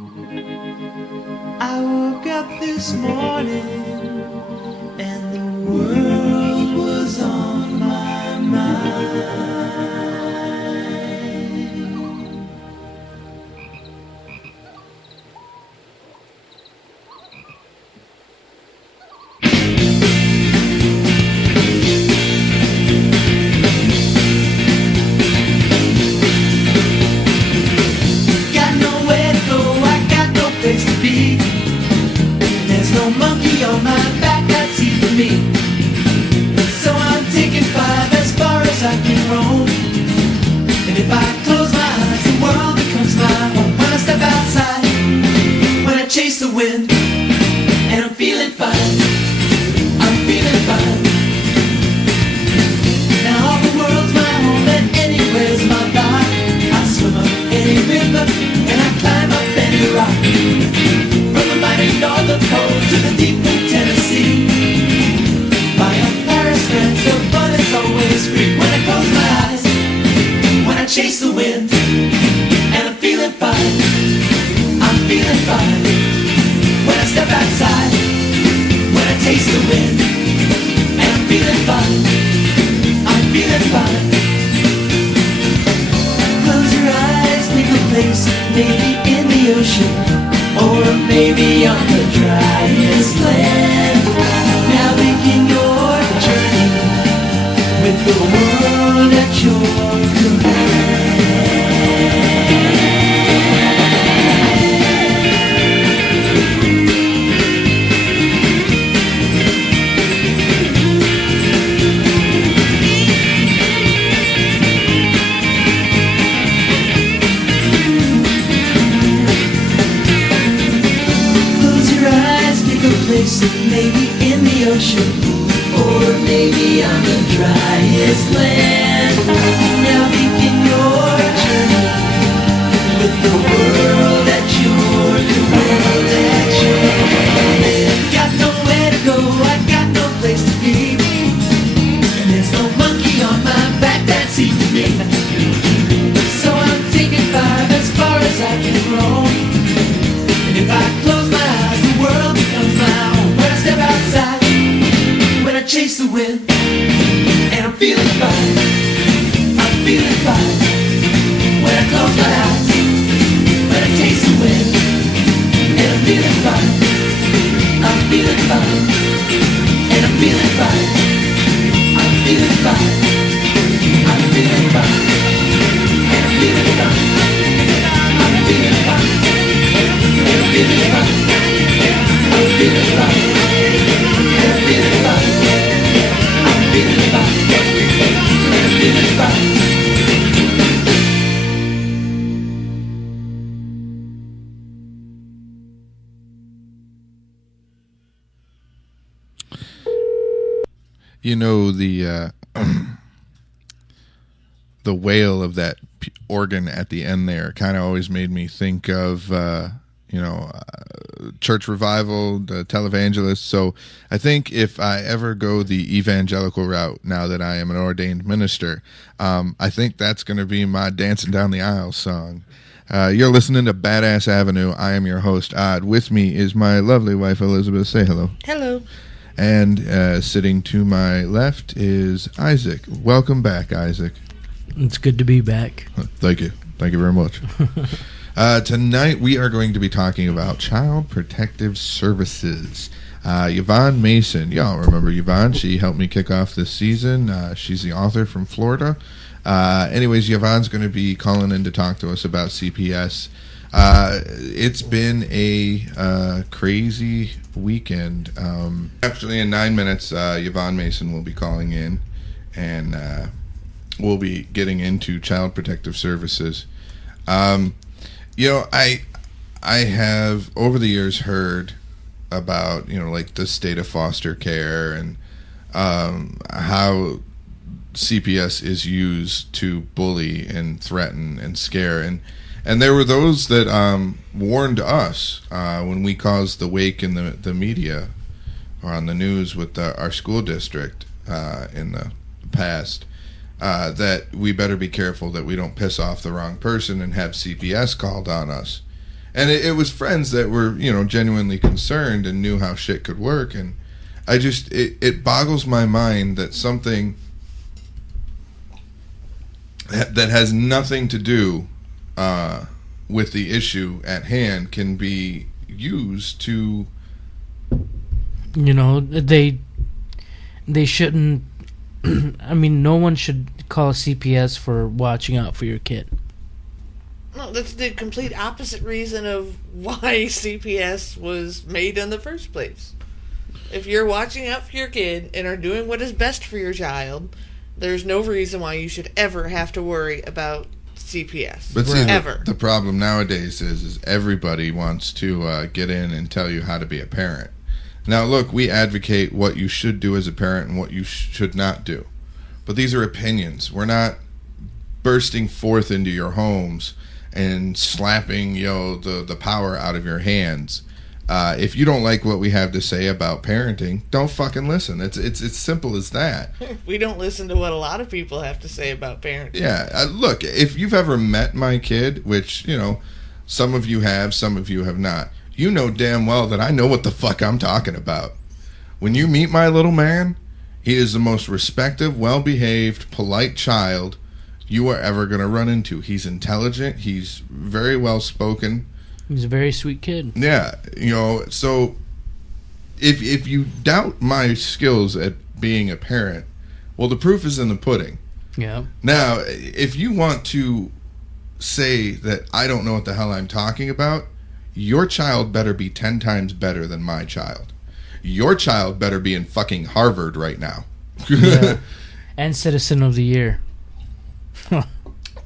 I woke up this morning and the world was on my mind. Got nowhere to go, I got no place to be. There's no monkey on my back that's eating me. So I'm taking 5 as far as I can roam. And if I close my eyes, the world becomes my home. When I step outside, when I chase the wind, and I'm feeling fine, I'm feeling fine. Now all the world's my home and anywhere's my life. I swim up any river and I climb up any rock. From the mighty northern pole to the deep blue Tennessee. Via Paris, France, the fun is always free. When I close my eyes, when I chase the wind, and I'm feeling fine, I'm feeling fine. When I step outside, when I taste the wind, and I'm feeling fine, I'm feeling fine. Close your eyes, pick a place, maybe in the ocean, or maybe on the driest land. Now begin your journey with the world at your command. Close your eyes, pick a place, maybe in the ocean, or maybe on the driest land. Now begin your journey with the world at your command. Got nowhere to go, I got no place to be. And there's no monkey on my back that's eating me. So I'm taking 5 as far as I can roam. And if I close my eyes, the world becomes my home. When I step outside, when I chase the wind, and I'm feeling fine, I'm feeling fine. When I close my eyes, when I taste the wind, and I'm feeling fine, I'm feeling fine, and I'm feeling fine, I'm feeling fine, I'm feeling fine, and I'm feeling fine, I'm feeling fine, and I'm feeling fine, I'm feeling fine, and I'm feeling fine, I'm feeling fine, and I'm feeling fine. You know, the wail of that organ at the end there kind of always made me think of church revival, the televangelists. So I think if I ever go the evangelical route, now that I am an ordained minister, I think that's going to be my dancing down the aisle song. You're listening to Badass Avenue. I am your host, Odd. With me is my lovely wife, Elizabeth. Say hello. Hello. And sitting to my left is Isaac. Welcome back, Isaac. It's good to be back. Thank you. Thank you very much. Tonight we are going to be talking about Child Protective Services. Yvonne Mason. Y'all remember Yvonne? She helped me kick off this season. She's the author from Florida. Anyways, Yvonne's going to be calling in to talk to us about CPS. It's been a crazy weekend. Actually, in 9 minutes, Yvonne Mason will be calling in, and we'll be getting into Child Protective Services. I have over the years heard about like the state of foster care and how CPS is used to bully and threaten and scare, and there were those that warned us when we caused the wake in the media or on the news with our school district in the past, that we better be careful that we don't piss off the wrong person and have CPS called on us. And it was friends that were, genuinely concerned and knew how shit could work. And it boggles my mind that something that has nothing to do with the issue at hand can be used to... They shouldn't... I mean, no one should call CPS for watching out for your kid. No, that's the complete opposite reason of why CPS was made in the first place. If you're watching out for your kid and are doing what is best for your child, there's no reason why you should ever have to worry about CPS. But see, ever. The problem nowadays is everybody wants to get in and tell you how to be a parent. Now, look, we advocate what you should do as a parent and what you should not do. But these are opinions. We're not bursting forth into your homes and slapping the power out of your hands. If you don't like what we have to say about parenting, don't fucking listen. It's simple as that. We don't listen to what a lot of people have to say about parenting. Yeah, look, if you've ever met my kid, which, some of you have, some of you have not, you know damn well that I know what the fuck I'm talking about. When you meet my little man, he is the most respectful, well-behaved, polite child you are ever going to run into. He's intelligent. He's very well-spoken. He's a very sweet kid. Yeah, so if you doubt my skills at being a parent, well, the proof is in the pudding. Yeah. Now, if you want to say that I don't know what the hell I'm talking about, your child better be 10 times better than my child. Your child better be in fucking Harvard right now. Yeah. And Citizen of the Year.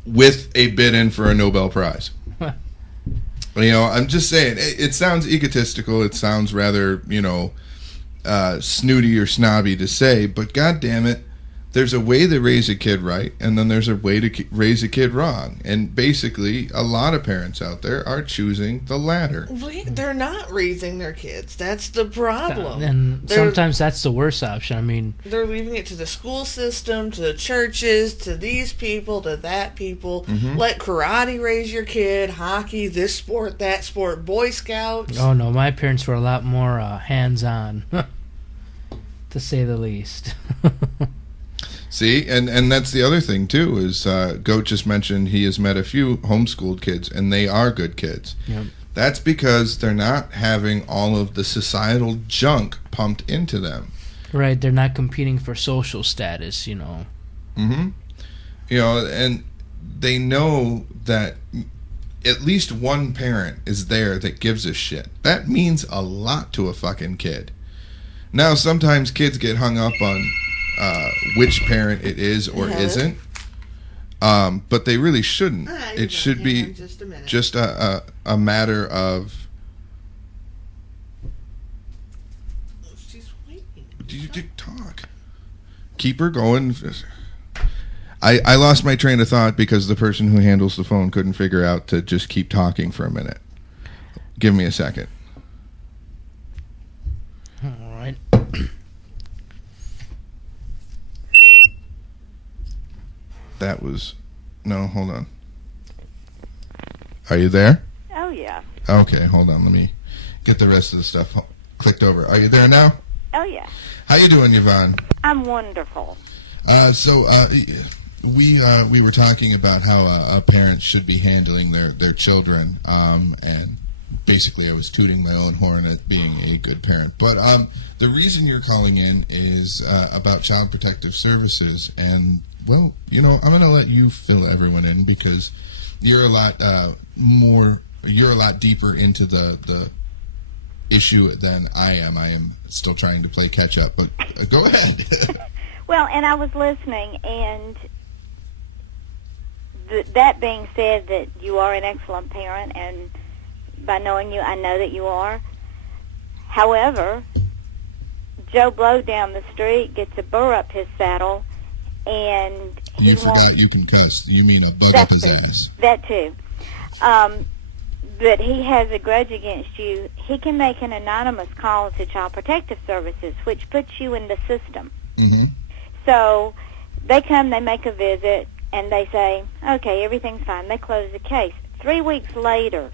With a bid in for a Nobel Prize. I'm just saying, it sounds egotistical, it sounds rather, snooty or snobby to say, but god damn it, there's a way to raise a kid right, and then there's a way to raise a kid wrong. And basically, a lot of parents out there are choosing the latter. They're not raising their kids. That's the problem. And sometimes that's the worst option. I mean... They're leaving it to the school system, to the churches, to these people, to that people. Mm-hmm. Let karate raise your kid, hockey, this sport, that sport, Boy Scouts. Oh, no, my parents were a lot more hands-on, to say the least. See, and that's the other thing, too, is Goat just mentioned he has met a few homeschooled kids, and they are good kids. Yep. That's because they're not having all of the societal junk pumped into them. Right, they're not competing for social status, Mm-hmm. And they know that at least one parent is there that gives a shit. That means a lot to a fucking kid. Now, sometimes kids get hung up on... which parent it is or isn't, but they really shouldn't. It should be just a matter of... She's waiting. You talk. Keep her going. I lost my train of thought because the person who handles the phone couldn't figure out to just keep talking for a minute. Give me a second. All right. That was... No, hold on. Are you there? Oh, yeah. Okay, hold on. Let me get the rest of the stuff clicked over. Are you there now? Oh, yeah. How you doing, Yvonne? I'm wonderful. We were talking about how parents should be handling their children, and basically I was tooting my own horn at being a good parent. But the reason you're calling in is about Child Protective Services, and well, I'm going to let you fill everyone in because you're a lot deeper into the issue than I am. I am still trying to play catch up, but go ahead. Well, and I was listening, and that being said, that you are an excellent parent, and by knowing you, I know that you are. However, Joe Blow down the street gets a burr up his saddle, and you forgot you can cuss. You mean a bug up his ass? That too. But he has a grudge against you. He can make an anonymous call to Child Protective Services, which puts you in the system. Mm-hmm. So they come, they make a visit, and they say, okay, everything's fine. They close the case. 3 weeks later,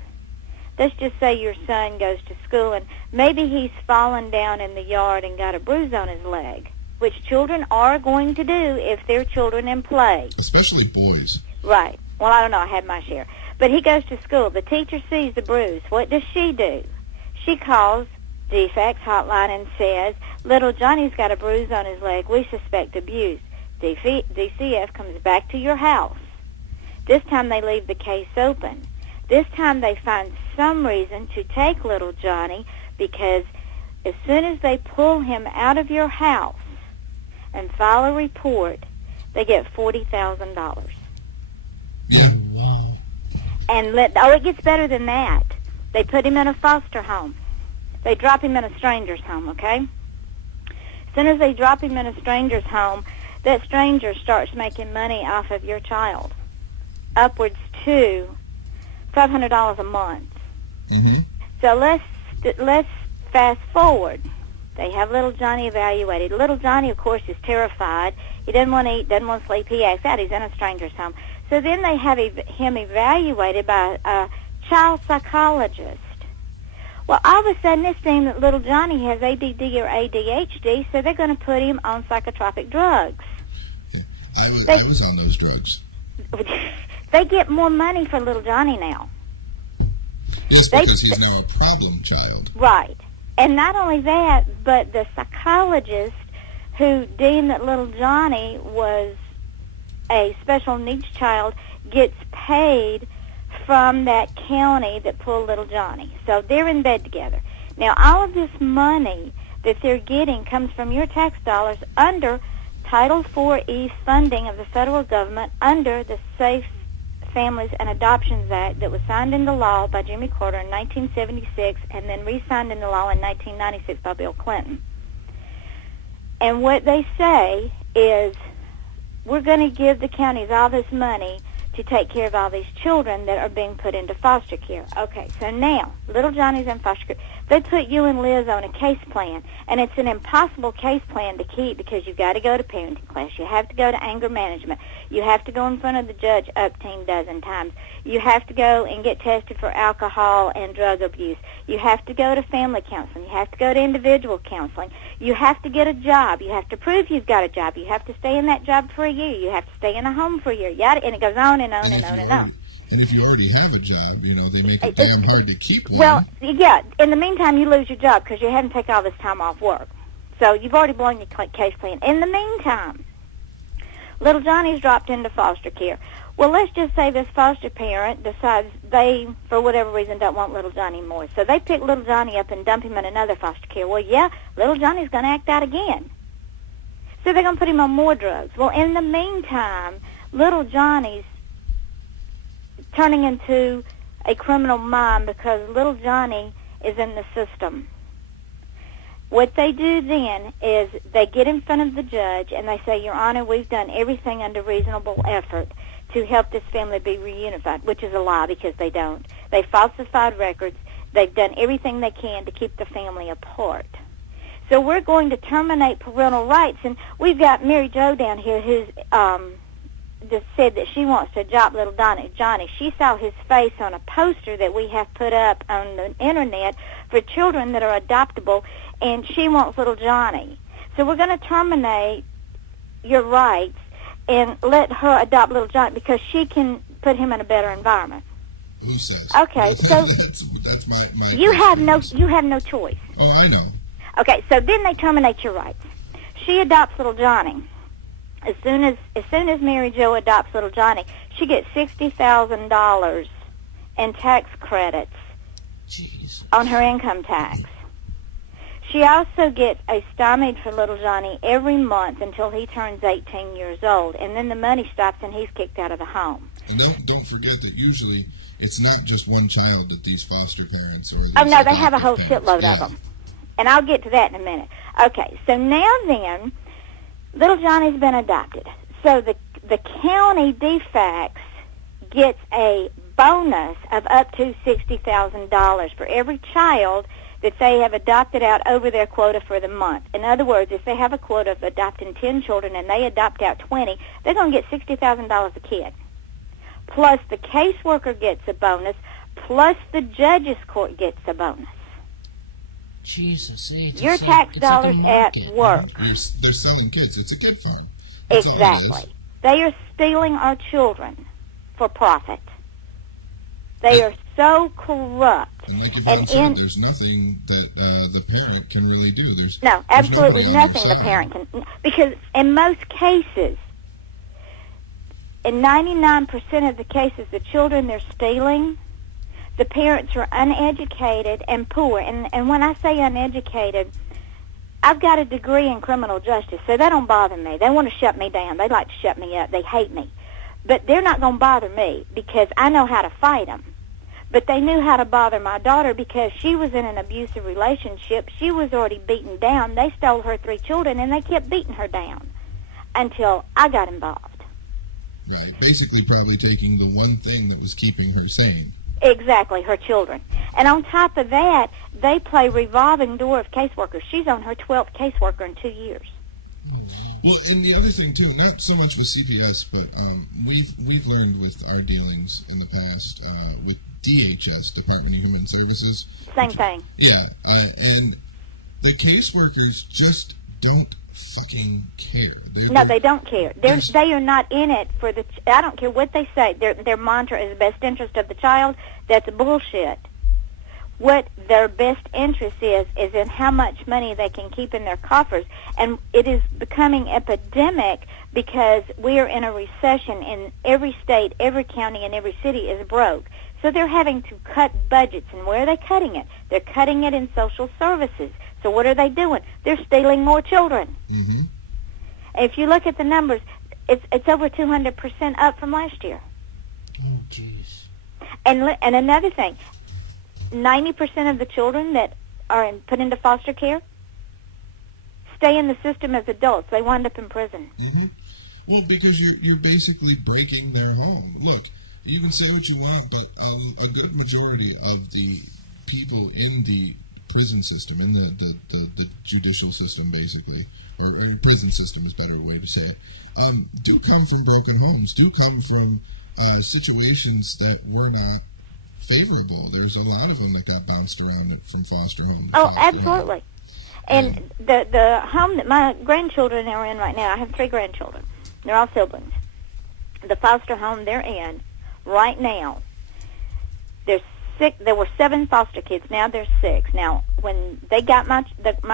let's just say your son goes to school and maybe he's fallen down in the yard and got a bruise on his leg, which children are going to do if they're children in play. Especially boys. Right. Well, I don't know. I had my share. But he goes to school. The teacher sees the bruise. What does she do? She calls defects hotline and says, little Johnny's got a bruise on his leg. We suspect abuse. DCF comes back to your house. This time they leave the case open. This time they find some reason to take little Johnny, because as soon as they pull him out of your house and file a report, they get $40,000. Yeah. And it gets better than that. They put him in a foster home. They drop him in a stranger's home, okay? As soon as they drop him in a stranger's home, that stranger starts making money off of your child, upwards to $500 a month. Mm-hmm. So let's fast forward. They have little Johnny evaluated. Little Johnny, of course, is terrified. He doesn't want to eat, doesn't want to sleep. He acts out. He's in a stranger's home. So then they have him evaluated by a child psychologist. Well, all of a sudden, it seems that little Johnny has ADD or ADHD, so they're going to put him on psychotropic drugs. Yeah. I was on those drugs. They get more money for little Johnny now. Yes, because he's now a problem child. Right. And not only that, but the psychologist who deemed that little Johnny was a special needs child gets paid from that county that pulled little Johnny. So they're in bed together. Now, all of this money that they're getting comes from your tax dollars under Title 4E funding of the federal government under the Safe Families and Adoptions Act that was signed into law by Jimmy Carter in 1976 and then re-signed into law in 1996 by Bill Clinton. And what they say is, we're going to give the counties all this money to take care of all these children that are being put into foster care. Okay, so now, little Johnny's in foster care. They put you and Liz on a case plan, and it's an impossible case plan to keep because you've got to go to parenting class. You have to go to anger management. You have to go in front of the judge up 10 dozen times. You have to go and get tested for alcohol and drug abuse. You have to go to family counseling. You have to go to individual counseling. You have to get a job. You have to prove you've got a job. You have to stay in that job for a year. You have to stay in a home for a year. Yada, and it goes on and on and on and on. And if you already have a job, they make it damn hard to keep one. Well, yeah, in the meantime, you lose your job because you haven't taken all this time off work. So you've already blown your case plan. In the meantime, little Johnny's dropped into foster care. Well, let's just say this foster parent decides they, for whatever reason, don't want little Johnny more. So they pick little Johnny up and dump him in another foster care. Well, yeah, little Johnny's going to act out again. So they're going to put him on more drugs. Well, in the meantime, little Johnny's turning into a criminal mind because little Johnny is in the system. What they do then is they get in front of the judge and they say, Your Honor, we've done everything under reasonable effort to help this family be reunified, which is a lie because they don't. They falsified records. They've done everything they can to keep the family apart. So we're going to terminate parental rights. And we've got Mary Jo down here who's just said that she wants to adopt little Johnny. She saw his face on a poster that we have put up on the internet for children that are adoptable, and she wants little Johnny. So we're going to terminate your rights and let her adopt little Johnny because she can put him in a better environment. Who says? Okay, so that's my you have no choice. Oh, I know. Okay, so then they terminate your rights. She adopts little Johnny. As soon as Mary Jo adopts little Johnny, she gets $60,000 in tax credits on her income tax. She also gets a stipend for little Johnny every month until he turns 18 years old, and then the money stops and he's kicked out of the home. And don't forget that usually it's not just one child that these foster parents or oh no, they have a whole shitload of them, and I'll get to that in a minute. Okay, so now then, little Johnny's been adopted. So the county defects gets a bonus of up to $60,000 for every child that they have adopted out over their quota for the month. In other words, if they have a quota of adopting 10 children and they adopt out 20, they're going to get $60,000 a kid. Plus the caseworker gets a bonus, plus the judge's court gets a bonus. Jesus, it's Your like- tax it's like a dollars at market. work. They're selling kids. It's a kid farm. That's all it is. Exactly. They are stealing our children for profit. They are so corrupt. And like Yvonne And said, in there's nothing that the parent can really do. There's no, there's absolutely nobody on their nothing the side. parent can, because in most cases, in 99% of the cases, the children they're stealing, the parents are uneducated and poor. And when I say uneducated, I've got a degree in criminal justice, so they don't bother me. They want to shut me down. They like to shut me up. They hate me. But they're not going to bother me because I know how to fight them. But they knew how to bother my daughter because she was in an abusive relationship. She was already beaten down. They stole her 3 children, and they kept beating her down until I got involved. Right. Basically, probably taking the one thing that was keeping her sane. Exactly, her children. And on top of that, they play revolving door of caseworkers. She's on her 12th caseworker in 2 years. Well, and the other thing too, not so much with CPS, but we've learned with our dealings in the past with DHS, Department of Human Services. Same thing. Yeah, and the caseworkers just don't fucking care. No, they don't care. They are not in it for the. I don't care what they say. Their mantra is best interest of the child. That's bullshit. What their best interest is in how much money they can keep in their coffers, and it is becoming epidemic because we are in a recession. In every state, every county, and every city is broke. So they're having to cut budgets, and where are they cutting it? They're cutting it in social services. So what are they doing? They're stealing more children. Mm-hmm. If you look at the numbers, it's over 200% up from last year. Oh, jeez. And another thing, 90% of the children that are put into foster care stay in the system as adults. They wind up in prison. Mm-hmm. Well, because you're basically breaking their home. Look, you can say what you want, but a good majority of the people in the prison system, in the judicial system, basically, or prison system is a better way to say it, do come from broken homes, do come from situations that were not favorable. There's a lot of them that got bounced around from foster home to Oh, foster home. absolutely. And the home that my grandchildren are in right now, I have 3 grandchildren. They're all siblings. The foster home they're in right now, there's 6. There were 7 foster kids. Now there's 6. Now, when they got my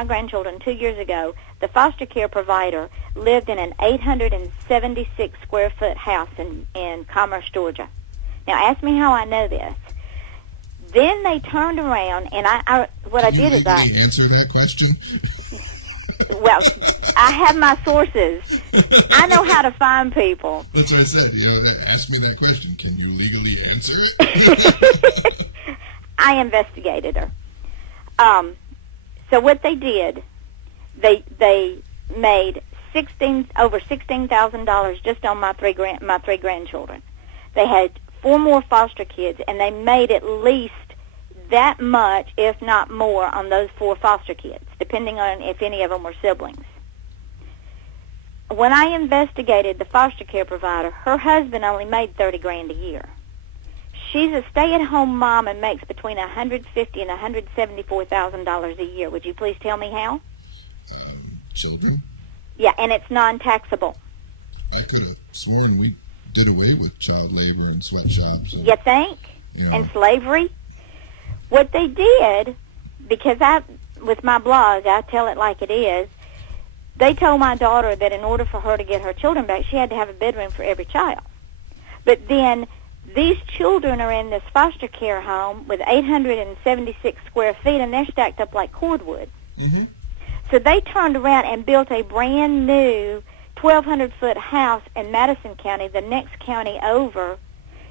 grandchildren 2 years ago, the foster care provider lived in an 876 square foot house in Commerce, Georgia. Now, ask me how I know this. Then they turned around, and what I did is Can you answer that question? well, I have my sources. I know how to find people. That's what I said. Ask me that question. Can you legally answer it? I investigated her. So what they did, they made over $16,000 just on my three grandchildren. They had 4 more foster kids, and they made at least that much, if not more, on those 4 foster kids, depending on if any of them were siblings. When I investigated the foster care provider, her husband only made $30,000 a year. She's a stay-at-home mom and makes between $150,000 and $174,000 a year. Would you please tell me how? Children? Yeah, and it's non-taxable. I could have sworn we did away with child labor and sweatshops. You think? Yeah. And slavery? What they did, because with my blog, I tell it like it is, they told my daughter that in order for her to get her children back, she had to have a bedroom for every child. But then these children are in this foster care home with 876 square feet, and they're stacked up like cordwood. Mm-hmm. So they turned around and built a brand new 1,200-foot house in Madison County, the next county over,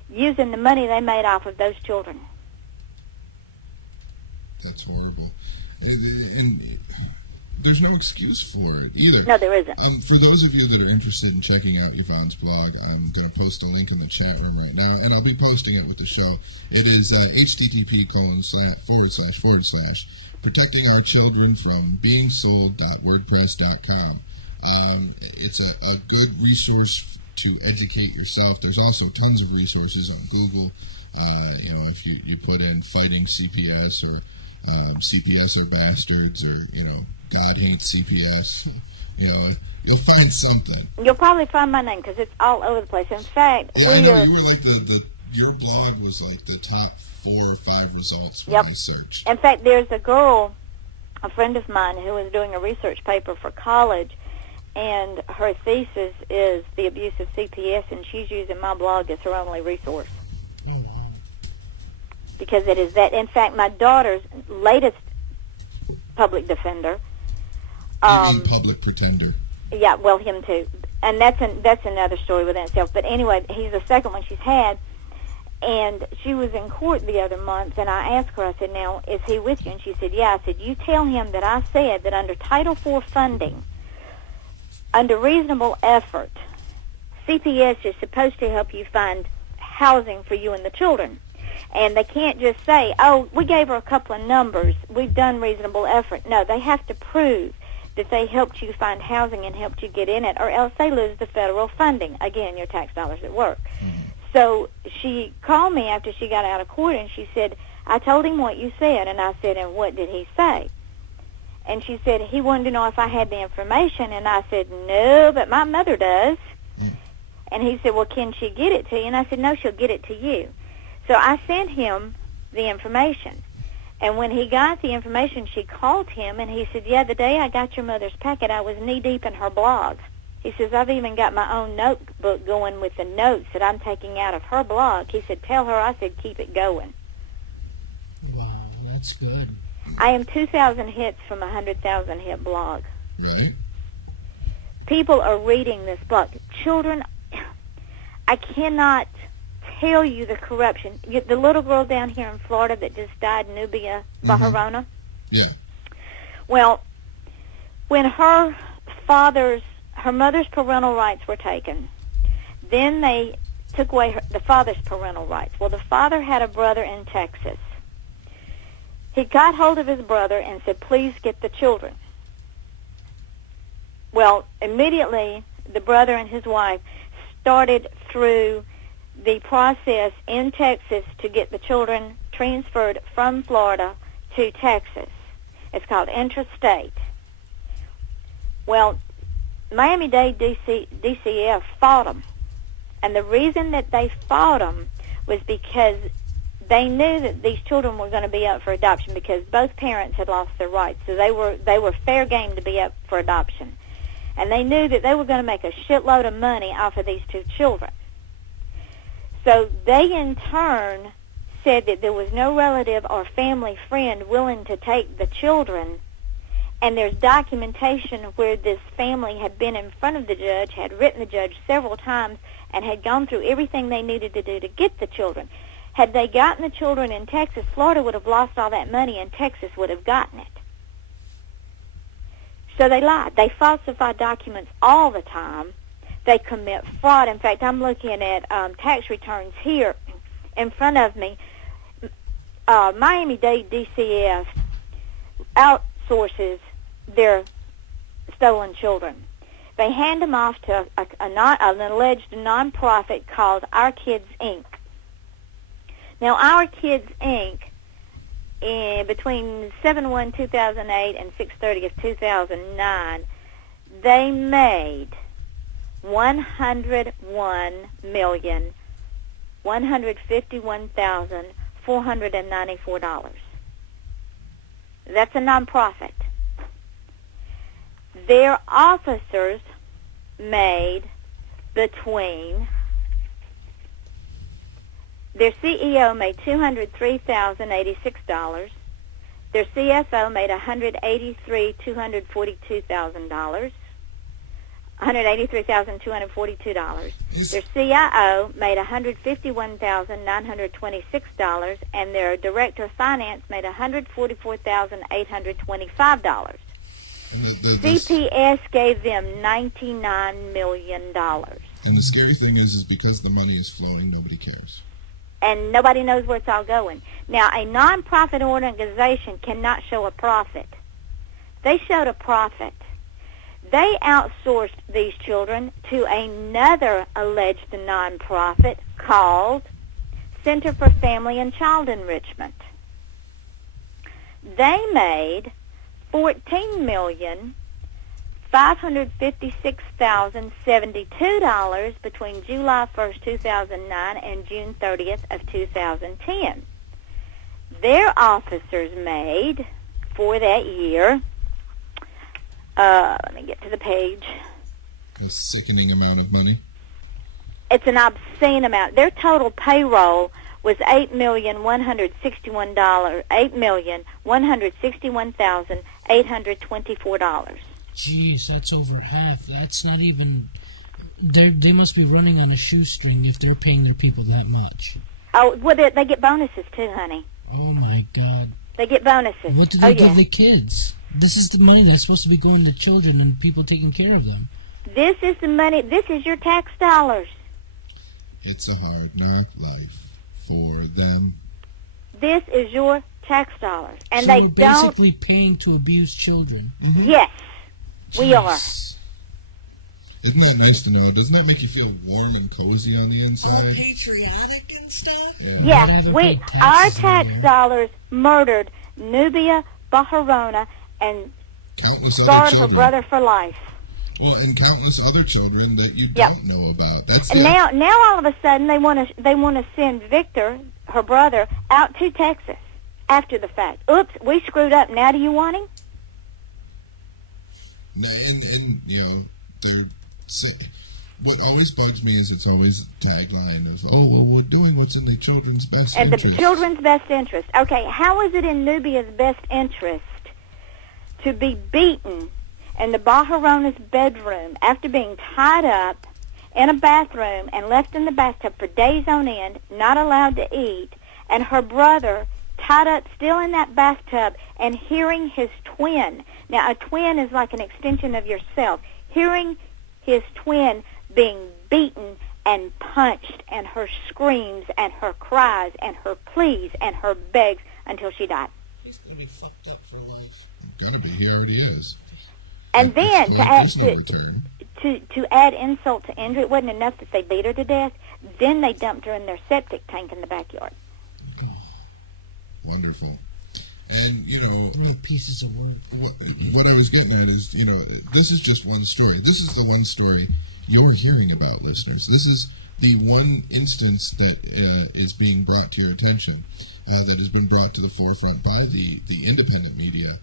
using the money they made off of those children. That's horrible. And there's no excuse for it either. No, there isn't. For those of you that are interested in checking out Yvonne's blog, I'm going to post a link in the chat room right now, and I'll be posting it with the show. It is http:// protecting our children from being sold.wordpress.com. It's a good resource to educate yourself. There's also tons of resources on Google. If you put in fighting CPS or CPS are bastards or, God hates CPS, you'll find something. You'll probably find my name because it's all over the place. In fact, Yeah, I know. You were like your blog was like the top 4 or 5 results when I searched. In fact, there's a girl, a friend of mine, who was doing a research paper for college, and her thesis is the abuse of CPS, and she's using my blog as her only resource. Oh, wow. Because it is that. In fact, my daughter's latest public defender. Public pretender. Yeah, well, him too. And that's another story within itself. But anyway, he's the second one she's had. And she was in court the other month, and I asked her, I said, now, is he with you? And she said, yeah. I said, you tell him that I said that under Title IV funding, under reasonable effort, CPS is supposed to help you find housing for you and the children. And they can't just say, oh, we gave her a couple of numbers, we've done reasonable effort. No, they have to prove that they helped you find housing and helped you get in it, or else they lose the federal funding. Again, your tax dollars at work. So she called me after she got out of court, and she said, I told him what you said. And I said, and what did he say? And she said, he wanted to know if I had the information. And I said, no, but my mother does. And he said, well, can she get it to you? And I said, no, she'll get it to you. So I sent him the information. And when he got the information, she called him, and he said, yeah, the day I got your mother's packet, I was knee-deep in her blog. He says, I've even got my own notebook going with the notes that I'm taking out of her blog. He said, tell her I said keep it going. Wow, that's good. I am 2,000 hits from a 100,000 hit blog. Right. People are reading this blog. Children, I cannot tell you the corruption. The little girl down here in Florida that just died, Nubia Baharona. Yeah. Well, when her mother's parental rights were taken, then they took away the father's parental rights. Well, the father had a brother in Texas. He got hold of his brother and said, please get the children. Well, immediately the brother and his wife started through the process in Texas to get the children transferred from Florida to Texas. It's called interstate. Well, Miami-Dade DCF fought them. And the reason that they fought them was because they knew that these children were going to be up for adoption because both parents had lost their rights. So they were fair game to be up for adoption. And they knew that they were going to make a shitload of money off of these 2 children. So they, in turn, said that there was no relative or family friend willing to take the children. And there's documentation where this family had been in front of the judge, had written the judge several times, and had gone through everything they needed to do to get the children. Had they gotten the children in Texas, Florida would have lost all that money, and Texas would have gotten it. So they lied. They falsify documents all the time. They commit fraud. In fact, I'm looking at tax returns here in front of me. Miami-Dade DCF outsources their stolen children. They hand them off to an alleged nonprofit called Our Kids, Inc. Now, Our Kids, Inc., between 7/1/2008 and 6/30/2009, they made $101,151,494. That's a nonprofit. Their officers made between, their CEO made $203,086. Their CFO made $183,242,000. $183,242. Their CIO made $151,926, and their director of finance made $144,825. CPS gave them $99 million. And the scary thing is because the money is flowing, nobody cares. And nobody knows where it's all going. Now, a nonprofit organization cannot show a profit. They showed a profit. They outsourced these children to another alleged nonprofit called Center for Family and Child Enrichment. They made $14,556,072 between July 1st, 2009 and June 30th of 2010. Their officers made, for that year, let me get to the page. A sickening amount of money. It's an obscene amount. Their total payroll was $8,161,824. Jeez, that's over half. That's not even. They must be running on a shoestring if they're paying their people that much. Oh, well, they get bonuses too, honey. Oh my God! They get bonuses. What do they give the kids? This is the money that's supposed to be going to children and people taking care of them. This is the money. This is your tax dollars. It's a hard knock life for them. This is your tax dollars, and so they we're don't. basically paying to abuse children. Mm-hmm. Yes, we are. Isn't that nice to know? Doesn't that make you feel warm and cozy on the All inside? patriotic and stuff. Yeah, our tax anymore. dollars murdered Nubia, Baharona, and Countless other scarred her children. brother for life. Well, and countless other children that you Yep. don't know about. That's And now all of a sudden they want to send Victor, her brother, out to Texas after the fact. Oops, we screwed up. Now do you want him? And you know, they're what always bugs me is it's always the tagline of, oh, well, we're doing what's in the children's best And the interest. children's best interest. Okay, how is it in Nubia's best interest to be beaten in the Baharona's bedroom after being tied up in a bathroom and left in the bathtub for days on end, not allowed to eat, and her brother tied up still in that bathtub and hearing his twin. Now, a twin is like an extension of yourself. Hearing his twin being beaten and punched, and her screams and her cries and her pleas and her begs until she died. He's gonna be fucked up for life. Gonna be. He already is. And then to add return. to add insult to injury, it wasn't enough that they beat her to death. Then they dumped her in their septic tank in the backyard. Wonderful. And, you know, Real pieces of work. what I was getting at is, you know, this is just one story. This is the one story you're hearing about, listeners. This is the one instance that is being brought to your attention, that has been brought to the forefront by the independent media,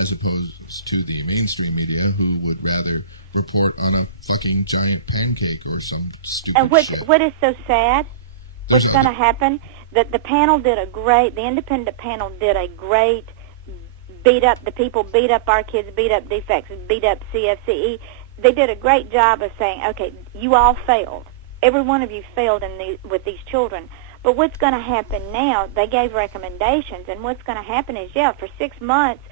as opposed to the mainstream media, who would rather report on a fucking giant pancake or some stupid And shit. what is so sad? What's There's going to happen? That the independent panel did a great beat up our kids, beat up defects, beat up CFCE. They did a great job of saying, okay, you all failed. Every one of you failed with these children. But what's going to happen now, they gave recommendations, and what's going to happen is, for 6 months,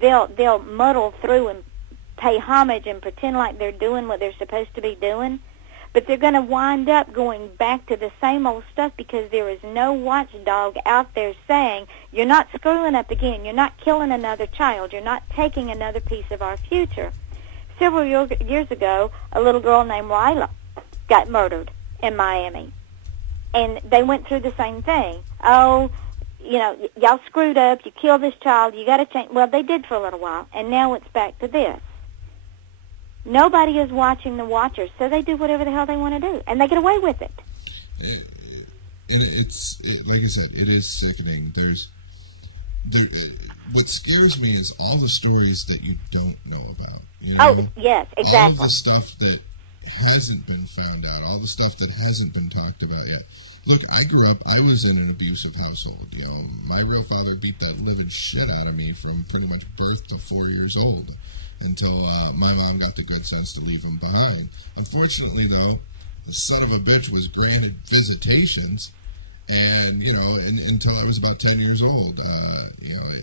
they'll muddle through and pay homage and pretend like they're doing what they're supposed to be doing. But they're going to wind up going back to the same old stuff because there is no watchdog out there saying, you're not screwing up again, you're not killing another child, you're not taking another piece of our future. Several years ago, a little girl named Ryla got murdered in Miami. And they went through the same thing. Oh, you know, y'all screwed up, you killed this child, you got to change. Well, they did for a little while, and now it's back to this. Nobody is watching the watchers, so they do whatever the hell they want to do, and they get away with it. It's like I said, it is sickening. What scares me is all the stories that you don't know about. You know? Oh, yes, All exactly. of the stuff that hasn't been found out, all the stuff that hasn't been talked about yet. Look, I was in an abusive household. You know, my real father beat that living shit out of me from pretty much birth to 4 years old until my mom got the good sense to leave him behind. Unfortunately, though, the son of a bitch was granted visitations, and, you know, until I was about 10 years old, you know,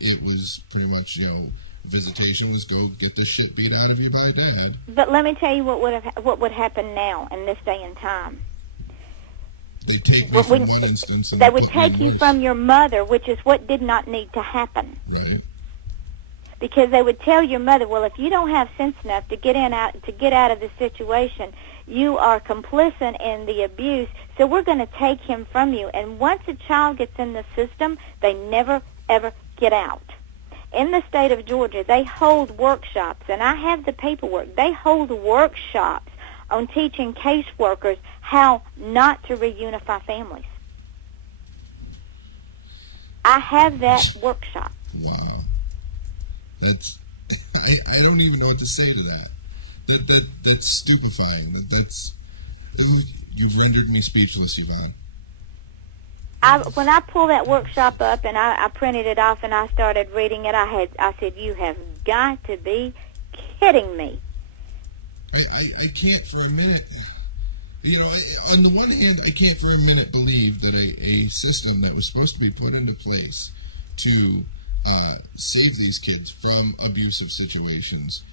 it was pretty much, you know, visitation was go get the shit beat out of you by dad. But let me tell you what would happen now in this day and time. They take me from one instance and they would put me take in you this. from your mother, which is what did not need to happen. Right. because they would tell your mother, well, if you don't have sense enough to get out of this situation, you are complicit in the abuse, so we're going to take him from you. And once a child gets in the system, they never, ever get out. In the state of Georgia, they hold workshops, and I have the paperwork. They hold workshops on teaching caseworkers how not to reunify families. I have that workshop. Wow. That's I don't even know what to say to that. That's stupefying. You've rendered me speechless, Yvonne. When I pulled that workshop up and I printed it off and I started reading it, I said, you have got to be kidding me. I can't for a minute. You know, on the one hand, I can't for a minute believe that a system that was supposed to be put into place to save these kids from abusive situations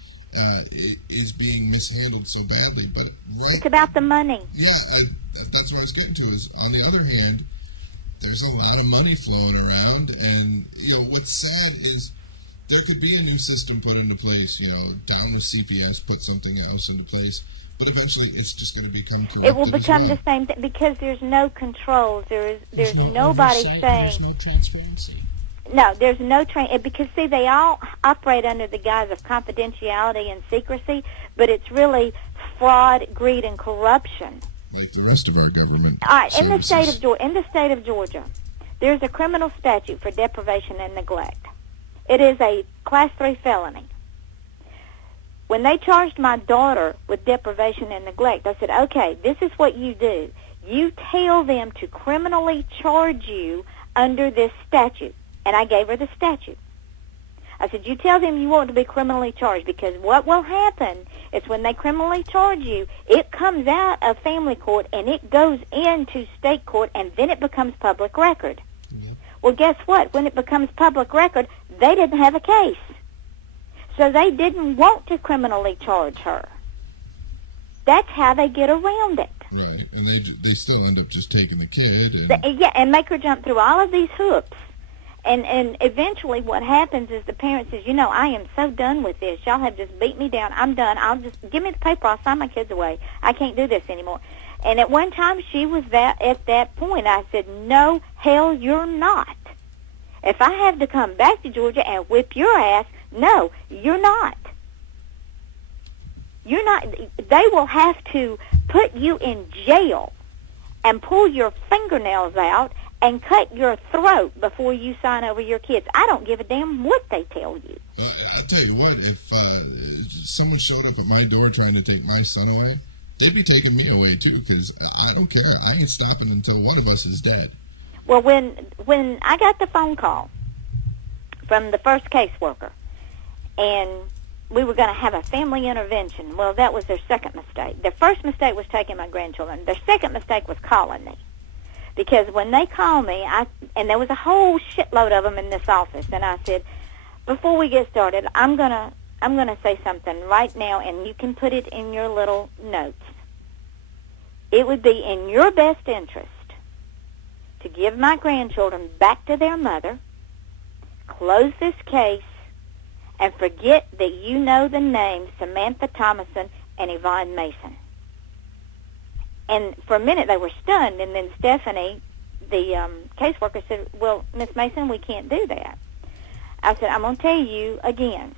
is being mishandled so badly. But it's about the money. Yeah, that's what I was getting to. Is on the other hand, there's a lot of money flowing around, and you know what's sad is there could be a new system put into place. You know, down with CPS, put something else into place. But eventually, it's just going to become corrupted. It will become the same thing because there's no controls. There's nobody saying. There's no transparency. No, there's no because see, they all operate under the guise of confidentiality and secrecy, but it's really fraud, greed, and corruption. Like the rest of our government. All right, in the state of Georgia, there's a criminal statute for deprivation and neglect. It is a Class 3 felony. When they charged my daughter with deprivation and neglect, I said, okay, this is what you do. You tell them to criminally charge you under this statute. And I gave her the statute. I said, you tell them you want to be criminally charged, because what will happen is when they criminally charge you, it comes out of family court and it goes into state court, and then it becomes public record. Mm-hmm. Well, guess what? When it becomes public record, they didn't have a case. So they didn't want to criminally charge her. That's how they get around it. Right, and they still end up just taking the kid. And and make her jump through all of these hoops. And eventually what happens is the parent says, you know, I am so done with this. Y'all have just beat me down. I'm done. I'll just give me the paper. I'll sign my kids away. I can't do this anymore. And at one time she was at that point. I said, no, hell, you're not. If I have to come back to Georgia and whip your ass, no, you're not. You're not. They will have to put you in jail and pull your fingernails out and cut your throat before you sign over your kids. I don't give a damn what they tell you. I'll tell you what, if someone showed up at my door trying to take my son away, they'd be taking me away too, because I don't care. I ain't stopping until one of us is dead. Well, when I got the phone call from the first caseworker, and we were going to have a family intervention, well, that was their second mistake. Their first mistake was taking my grandchildren. Their second mistake was calling me. Because when they called me, and there was a whole shitload of them in this office, and I said, before we get started, I'm gonna say something right now, and you can put it in your little notes. It would be in your best interest to give my grandchildren back to their mother, close this case, and forget that you know the names Samantha Thomason and Yvonne Mason. And for a minute they were stunned, and then Stephanie, the caseworker, said, well, Miss Mason, we can't do that. I said, I'm going to tell you again,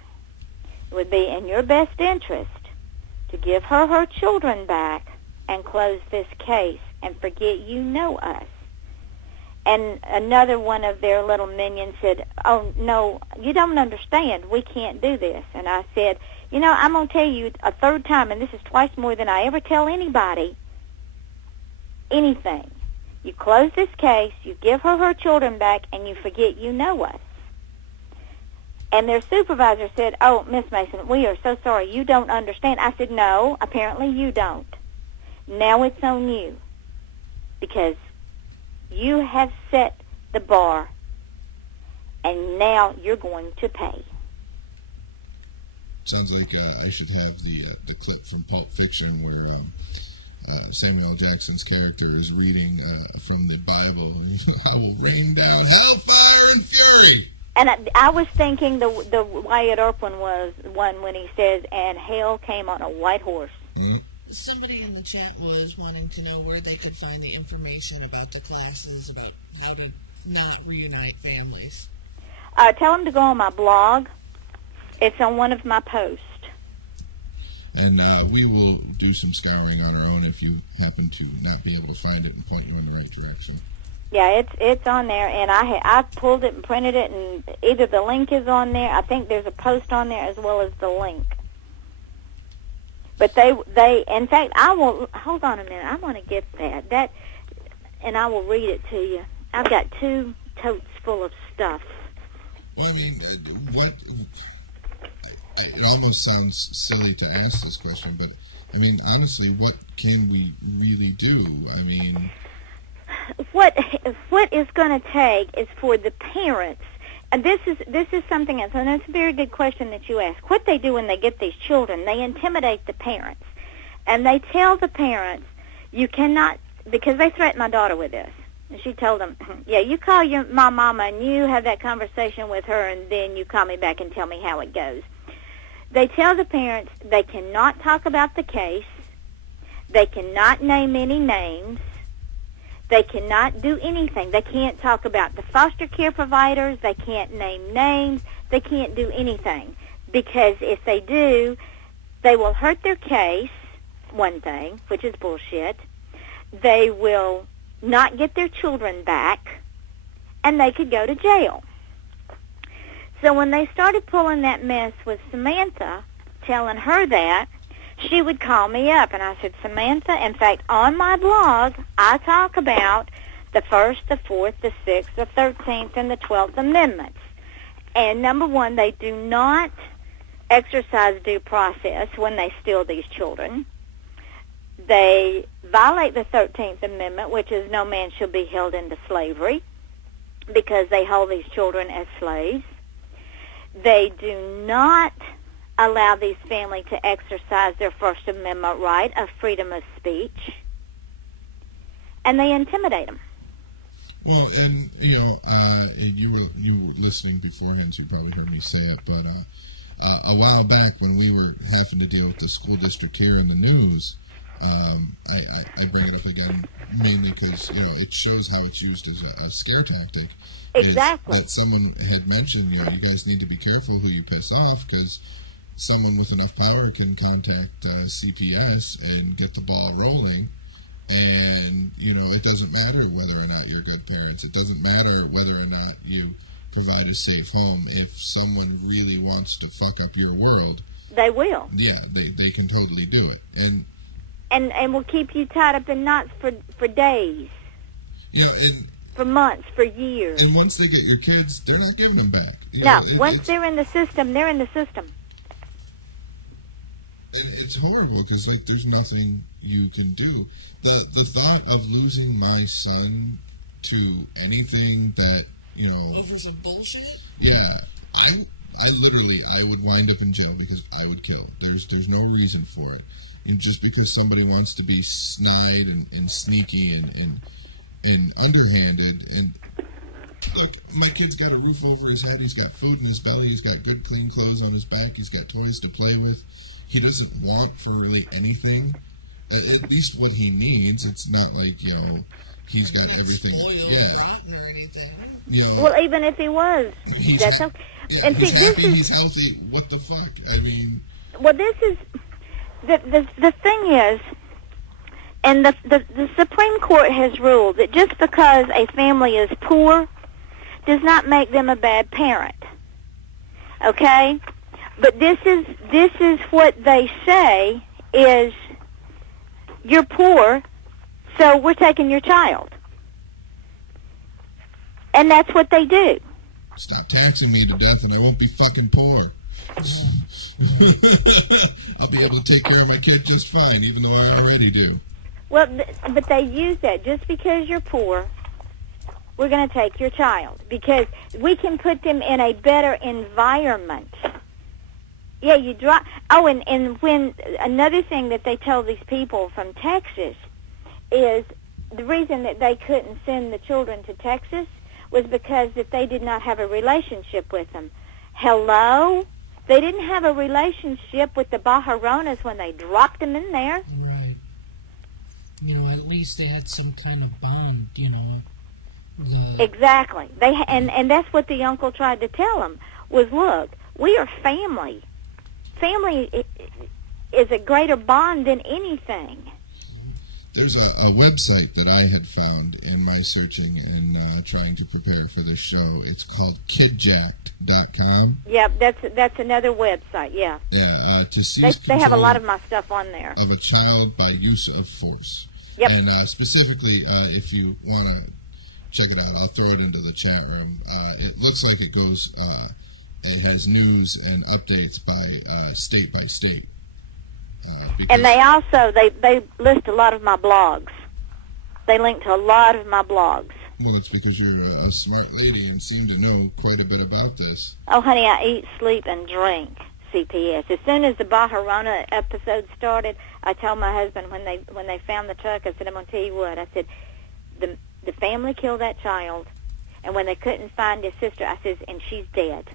it would be in your best interest to give her children back and close this case and forget you know us. And another one of their little minions said, oh, no, you don't understand. We can't do this. And I said, you know, I'm going to tell you a third time, and this is twice more than I ever tell anybody, anything. You close this case, you give her children back, and you forget you know us. And their supervisor said, oh, Miss Mason, we are so sorry. You don't understand. I said, no, apparently you don't. Now it's on you, because you have set the bar, and now you're going to pay. Sounds like I should have the clip from Pulp Fiction where Samuel L. Jackson's character is reading from the Bible. I will rain down hellfire and fury And I was thinking the Wyatt Earp one was one when he says, "And hell came on a white horse." Somebody in the chat was wanting to know where they could find the information about the classes, about how to not reunite families. Tell them to go on my blog. It's on one of my posts. And we will do some scouring on our own if you happen to not be able to find it and point you in the right direction. Yeah, it's on there, and I pulled it and printed it, and either the link is on there. I think there's a post on there as well as the link. But they in fact, I will hold on a minute. I want to get that, and I will read it to you. I've got 2 totes full of stuff. Well, I mean, what? It almost sounds silly to ask this question, but I mean, honestly, what can we really do? I mean, what it's going to take is for the parents, and this is something else, and it's a very good question that you ask. What they do when they get these children, they intimidate the parents, and they tell the parents, you cannot, because they threatened my daughter with this. And she told them, yeah, you call my mama and you have that conversation with her, and then you call me back and tell me how it goes. They tell the parents they cannot talk about the case, they cannot name any names, they cannot do anything. They can't talk about the foster care providers, they can't name names, they can't do anything. Because if they do, they will hurt their case, one thing, which is bullshit. They will not get their children back, and they could go to jail. So when they started pulling that mess with Samantha, telling her that, she would call me up, and I said, Samantha, in fact, on my blog, I talk about the 1st, the 4th, the 6th, the 13th, and the 12th Amendments. And number one, they do not exercise due process when they steal these children. They violate the 13th Amendment, which is no man shall be held into slavery, because they hold these children as slaves. They do not allow these families to exercise their First Amendment right of freedom of speech, and they intimidate them. Well, and you know, you were listening beforehand, so you probably heard me say it. But a while back, when we were having to deal with the school district here in the news, I bring it up again mainly because it shows how it's used as a scare tactic. Exactly. That someone had mentioned, you guys need to be careful who you piss off because someone with enough power can contact CPS and get the ball rolling. And, it doesn't matter whether or not you're good parents. It doesn't matter whether or not you provide a safe home. If someone really wants to fuck up your world, they will. Yeah, they can totally do it. And will keep you tied up in knots for days. Yeah, and for months, for years. And once they get your kids, they're not giving them back. Once they're in the system, they're in the system. And it's horrible because there's nothing you can do. The thought of losing my son to anything that over some bullshit. Yeah, I would wind up in jail because I would kill. There's no reason for it, and just because somebody wants to be snide and sneaky and underhanded and. Look, my kid's got a roof over his head, he's got food in his belly, he's got good clean clothes on his back, he's got toys to play with. He doesn't want for really anything, at least what he needs. It's not like, he's got everything. Spoiled, rotten or anything. Well, even if he was, that's okay. Yeah, and he's see, happy, he's healthy, what the fuck? I mean... Well, this is... The thing is, and the Supreme Court has ruled that just because a family is poor does not make them a bad parent. Okay? But this is what they say is, you're poor, so we're taking your child. And that's what they do. Stop taxing me to death and I won't be fucking poor. I'll be able to take care of my kid just fine, even though I already do. Well, but they use that. Just because you're poor, we're going to take your child. Because we can put them in a better environment. Yeah, you drop. Oh, and when another thing that they tell these people from Texas is the reason that they couldn't send the children to Texas was because that they did not have a relationship with them. Hello? They didn't have a relationship with the Bajaronas when they dropped them in there. Right. At least they had some kind of bond, Exactly. And that's what the uncle tried to tell them, was, look, we are family. Family is a greater bond than anything. There's a website that I had found in my searching and trying to prepare for this show. It's called kidjacked.com. Yep, that's another website, yeah. Yeah, to seize They have a control lot of my stuff on there. of a child by use of force. Yep. And specifically, if you want to check it out, I'll throw it into the chat room. It looks like it goes, it has news and updates by state. And they also, they list a lot of my blogs. They link to a lot of my blogs. Well, it's because you're a smart lady and seem to know quite a bit about this. Oh, honey, I eat, sleep, and drink CPS. As soon as the Bajarona episode started, I told my husband when they found the truck, I said, I'm going to tell you what. I said, the family killed that child, and when they couldn't find his sister, I said, and she's dead.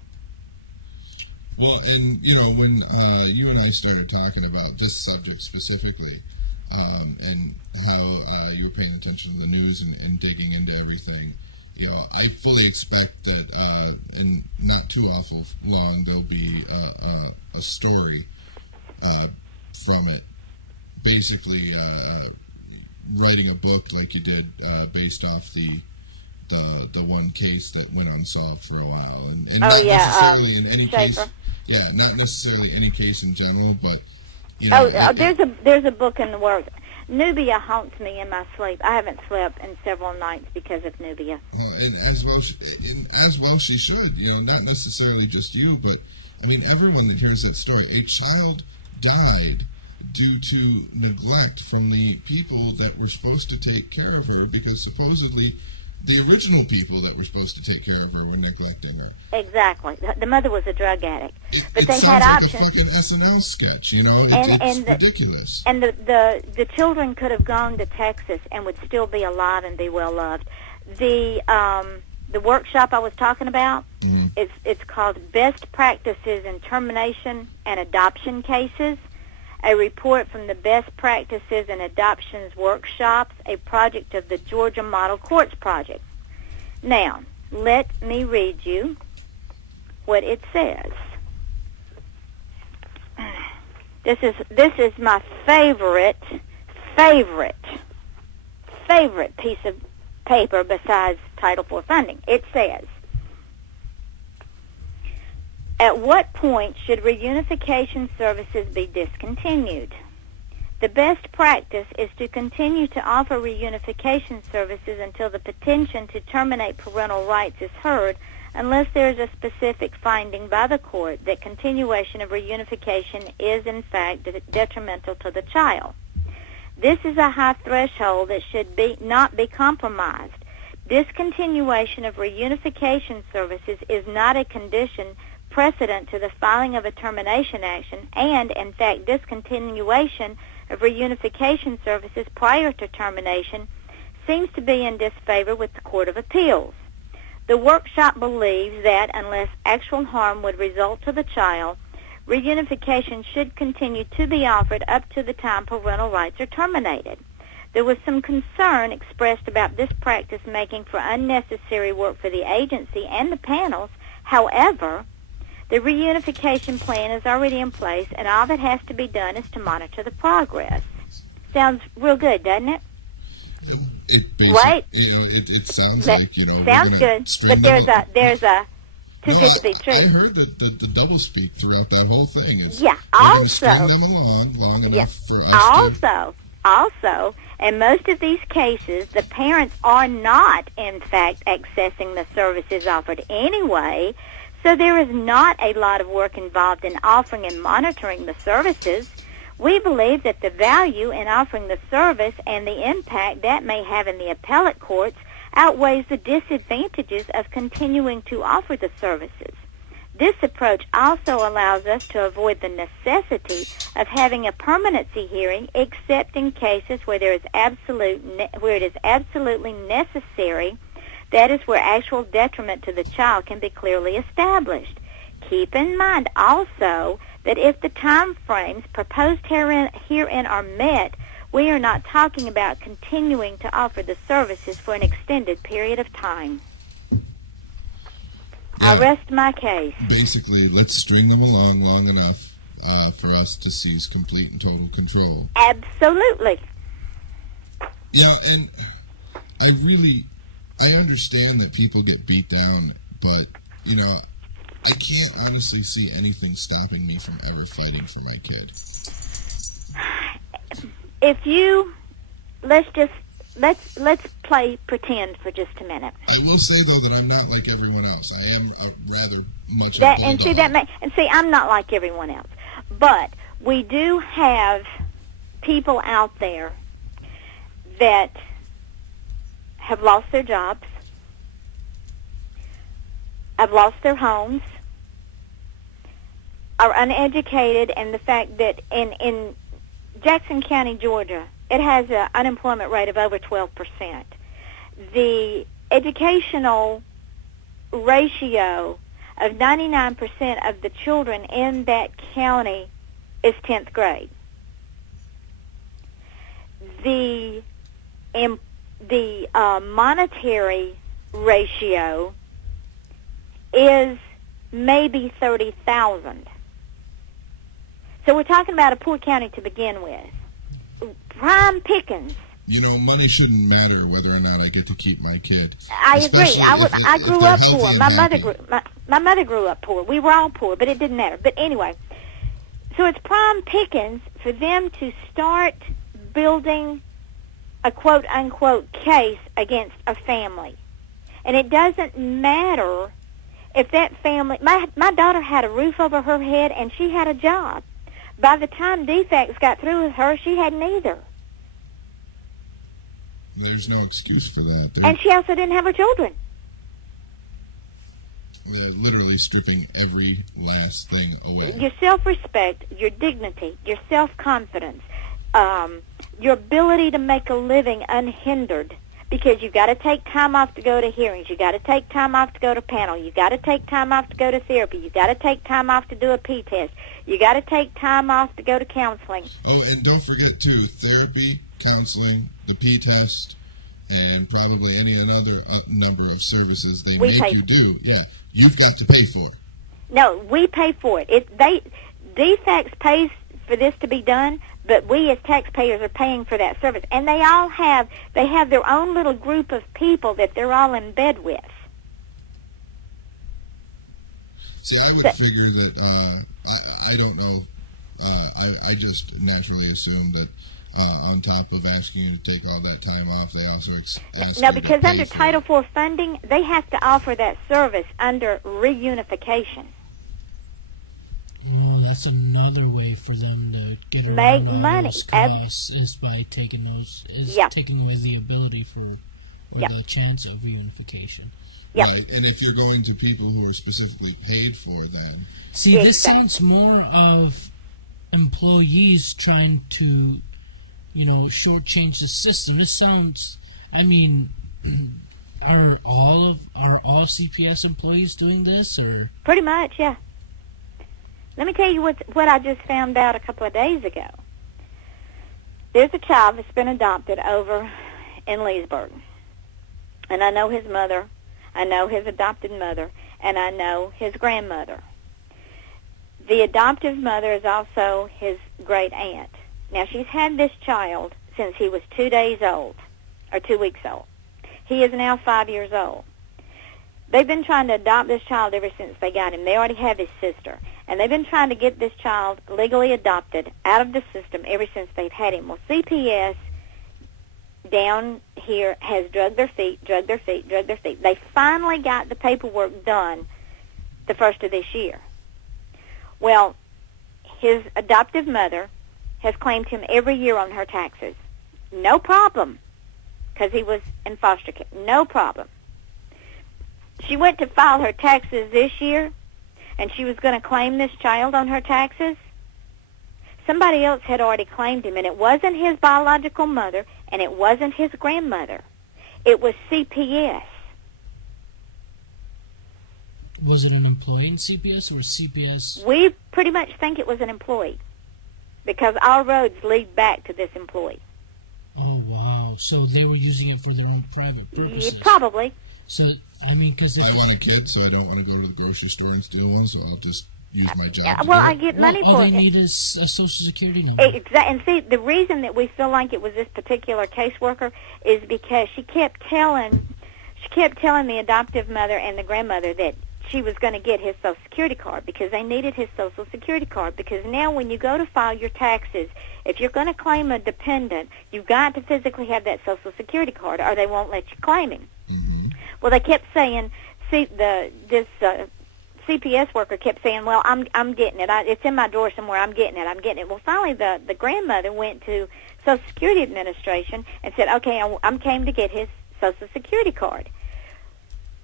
Well, and, when you and I started talking about this subject specifically, and how you were paying attention to the news and digging into everything, I fully expect that in not too awful long there'll be a story from it, basically writing a book like you did based off the one case that went unsolved for a while, and oh not yeah, necessarily in any Schaefer. case. Yeah, not necessarily any case in general, but there's a book in the works. Nubia haunts me in my sleep. I haven't slept in several nights because of Nubia. And as well she should. Not necessarily just you, but I mean everyone that hears that story. A child died due to neglect from the people that were supposed to take care of her, because supposedly the original people that were supposed to take care of her were neglecting her. Exactly. The mother was a drug addict. But it they sounds had like options. a fucking SNL sketch, it's ridiculous. And the children could have gone to Texas and would still be alive and be well loved. The workshop I was talking about, it's called Best Practices in Termination and Adoption Cases. A report from the Best Practices in Adoptions Workshops, a project of the Georgia Model Courts Project. Now, let me read you what it says. This is my favorite piece of paper besides Title IV funding. It says, at what point should reunification services be discontinued? The best practice is to continue to offer reunification services until the petition to terminate parental rights is heard, unless there is a specific finding by the court that continuation of reunification is in fact detrimental to the child. This is a high threshold that should not be compromised. Discontinuation of reunification services is not a condition precedent to the filing of a termination action, and, in fact, discontinuation of reunification services prior to termination seems to be in disfavor with the Court of Appeals. The workshop believes that, unless actual harm would result to the child, reunification should continue to be offered up to the time parental rights are terminated. There was some concern expressed about this practice making for unnecessary work for the agency and the panels. However, the reunification plan is already in place, and all that has to be done is to monitor the progress. Sounds real good, doesn't it? It basically, it sounds like, sounds good, but there's a too good to be true. I heard the double speak throughout that whole thing. Also, string them along long enough for us Also, in most of these cases, the parents are not, in fact, accessing the services offered anyway. So there is not a lot of work involved in offering and monitoring the services. We believe that the value in offering the service and the impact that may have in the appellate courts outweighs the disadvantages of continuing to offer the services. This approach also allows us to avoid the necessity of having a permanency hearing, except in cases where it is absolutely necessary That is where actual detriment to the child can be clearly established. Keep in mind also that if the time frames proposed herein are met, we are not talking about continuing to offer the services for an extended period of time. I Yeah. rest my case. Basically, let's string them along long enough for us to seize complete and total control. Absolutely. Yeah, and I understand that people get beat down, but, you know, I can't honestly see anything stopping me from ever fighting for my kid. If you let's play pretend for just a minute. I will say though that I'm not like everyone else. I am rather much That a and see bulldog. I'm not like everyone else, but we do have people out there that have lost their jobs, have lost their homes, are uneducated, and the fact that in Jackson County, Georgia, it has an unemployment rate of over 12%. The educational ratio of 99% of the children in that county is 10th grade. The monetary ratio is maybe 30,000. So we're talking about a poor county to begin with. Prime pickings. You know, money shouldn't matter whether or not I get to keep my kid. I agree. Especially I if grew they're up healthy poor. and My mother grew up poor. We were all poor, but it didn't matter. But anyway, so it's prime pickings for them to start building a quote-unquote case against a family. And it doesn't matter if that family... My daughter had a roof over her head and she had a job. By the time defects got through with her, she had neither. There's no excuse for that. And she also didn't have her children. They're literally stripping every last thing away. Your self-respect, your dignity, your self-confidence, your ability to make a living unhindered, because you've got to take time off to go to hearings, you've got to take time off to go to panel, you've got to take time off to go to therapy, you've got to take time off to do a P-test, you got to take time off to go to counseling. Oh, and don't forget, too, therapy, counseling, the P-test, and probably any other number of services they We make pay you for. do. Yeah, you've got to pay for. No, we pay for it. DFACS pays for this to be done, but we as taxpayers are paying for that service. And they have their own little group of people that they're all in bed with. See, I would figure that, I don't know, I just naturally assume that on top of asking you to take all that time off, they also ask No, you to because pay under for Title IV funding, they have to offer that service under reunification. Well, that's another way for them to get around Make all money. those costs is by taking taking away the ability for or the chance of reunification. Yep. Right, and if you're going to people who are specifically paid for them. See, this sounds more of employees trying to, shortchange the system. This sounds, are all CPS employees doing this, or? Pretty much, yeah. Let me tell you what I just found out a couple of days ago. There's a child that's been adopted over in Leesburg. And I know his mother, I know his adopted mother, and I know his grandmother. The adoptive mother is also his great aunt. Now, she's had this child since he was 2 days old, or 2 weeks old. He is now 5 years old. They've been trying to adopt this child ever since they got him. They already have his sister. And they've been trying to get this child legally adopted out of the system ever since they've had him. Well, CPS down here has drug their feet. They finally got the paperwork done the first of this year. Well, his adoptive mother has claimed him every year on her taxes. No problem, because he was in foster care. No problem. She went to file her taxes this year, and she was going to claim this child on her taxes. Somebody else had already claimed him, and it wasn't his biological mother, and it wasn't his grandmother. It was CPS. Was it an employee in CPS or CPS? We pretty much think it was an employee because our roads lead back to this employee. Oh, wow. So they were using it for their own private purposes. Probably. So, I mean, because I want a kid, so I don't want to go to the grocery store and steal one, so I'll just use my job. Yeah, well, I get money all for they it. need is a social security number. And see, the reason that we feel like it was this particular caseworker is because she kept telling the adoptive mother and the grandmother that she was going to get his Social Security card because they needed his Social Security card. Because now when you go to file your taxes, if you're going to claim a dependent, you've got to physically have that Social Security card or they won't let you claim him. Mm-hmm. Well, they kept saying, this CPS worker kept saying, well, I'm getting it. It's in my drawer somewhere. I'm getting it. Well, finally, the grandmother went to Social Security Administration and said, okay, I came to get his Social Security card.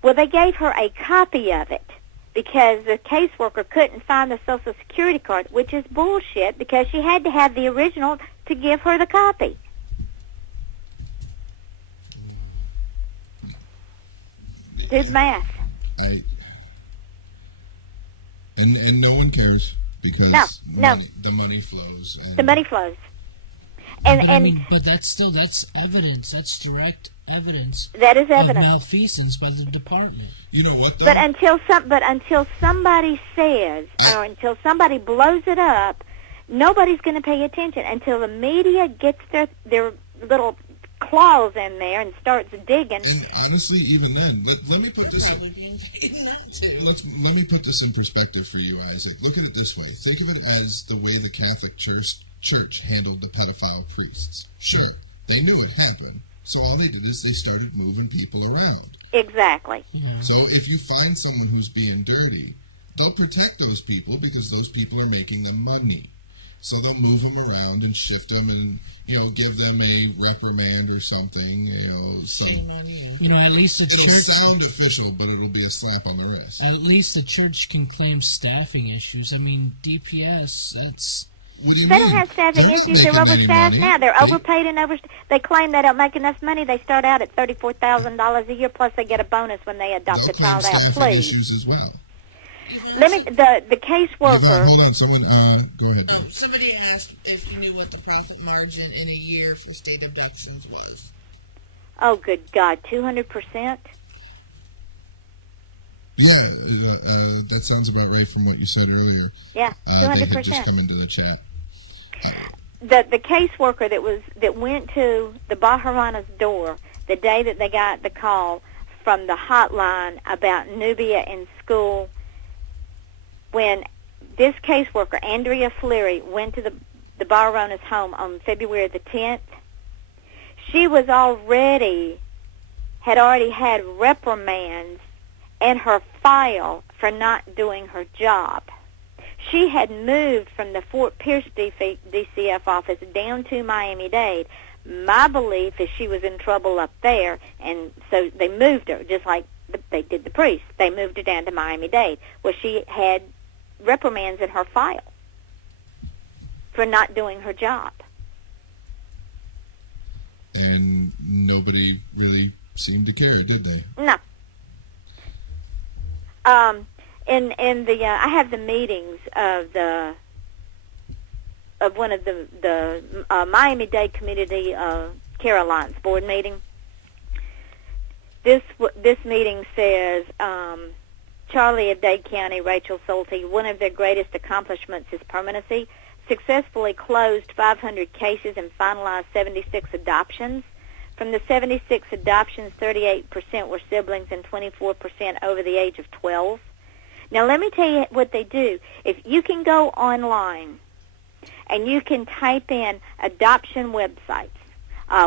Well, they gave her a copy of it because the caseworker couldn't find the Social Security card, which is bullshit because she had to have the original to give her the copy. Do the math. And no one cares because No. The money flows. And The money flows. But that's evidence. That's direct evidence. That is Of evidence. malfeasance by the department. You know what, though? But until somebody says or until somebody blows it up, nobody's going to pay attention until the media gets their little claws in there and starts digging. And honestly, even then, let me put this. Probably being paid not to. Let me put this in perspective for you, Isaac. Look at it this way. Think of it as the way the Catholic Church handled the pedophile priests. Sure, they knew it happened, so all they did is they started moving people around. Exactly. Yeah. So if you find someone who's being dirty, they'll protect those people because those people are making them money. So they'll move them around and shift them and, give them a reprimand or something, so... Shame on you. At least the It'll church... sound official, but it'll be a slap on the wrist. At least the church can claim staffing issues. I mean, DPS, that's... What do you They mean? don't have staffing They're not issues. They're making any overstaffed money. now. They're overpaid and They claim they don't make enough money. They start out at $34,000 a year, plus they get a bonus when they adopt They'll a child claim out. staffing Please. issues as well. The caseworker. Hold on, someone, go ahead. Somebody asked if you knew what the profit margin in a year for state abductions was. Oh, good God, 200%. Yeah, that sounds about right from what you said earlier. Yeah, They had just 200%. come into the chat. The caseworker that went to the Baharana's door the day that they got the call from the hotline about Nubia in school, when this caseworker, Andrea Fleary, went to the Baharana's home on February the 10th, she was had already had reprimands in her file for not doing her job. She had moved from the Fort Pierce DCF office down to Miami-Dade. My belief is she was in trouble up there, and so they moved her, just like they did the priest. They moved her down to Miami-Dade, where she had reprimands in her file for not doing her job. And nobody really seemed to care, did they? No. I have the meetings of one of the Miami-Dade Community Care Alliance board meeting. This meeting says Charlie of Dade County, Rachel Solty, one of their greatest accomplishments is permanency. Successfully closed 500 cases and finalized 76 adoptions. From the 76 adoptions, 38% were siblings and 24% over the age of 12. Now, let me tell you what they do. If you can go online and you can type in adoption websites,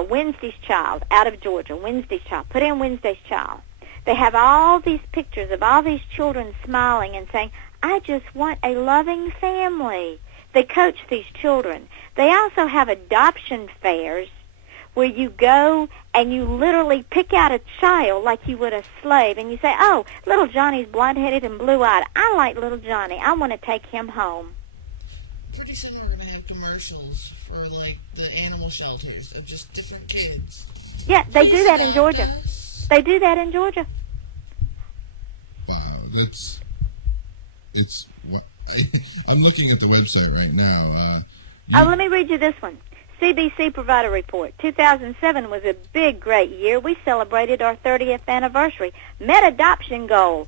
Wednesday's Child out of Georgia, Wednesday's Child, put in Wednesday's Child. They have all these pictures of all these children smiling and saying, I just want a loving family. They coach these children. They also have adoption fairs where you go and you literally pick out a child like you would a slave, and you say, oh, little Johnny's blonde-headed and blue-eyed. I like little Johnny. I want to take him home. Pretty soon we're going to have commercials for, like, the animal shelters of just different kids. Yeah, they do that in Georgia. They do that in Georgia. Wow, that's... it's. I'm looking at the website right now. Let me read you this one. CBC Provider Report. 2007 was a big, great year. We celebrated our 30th anniversary. Met adoption goal.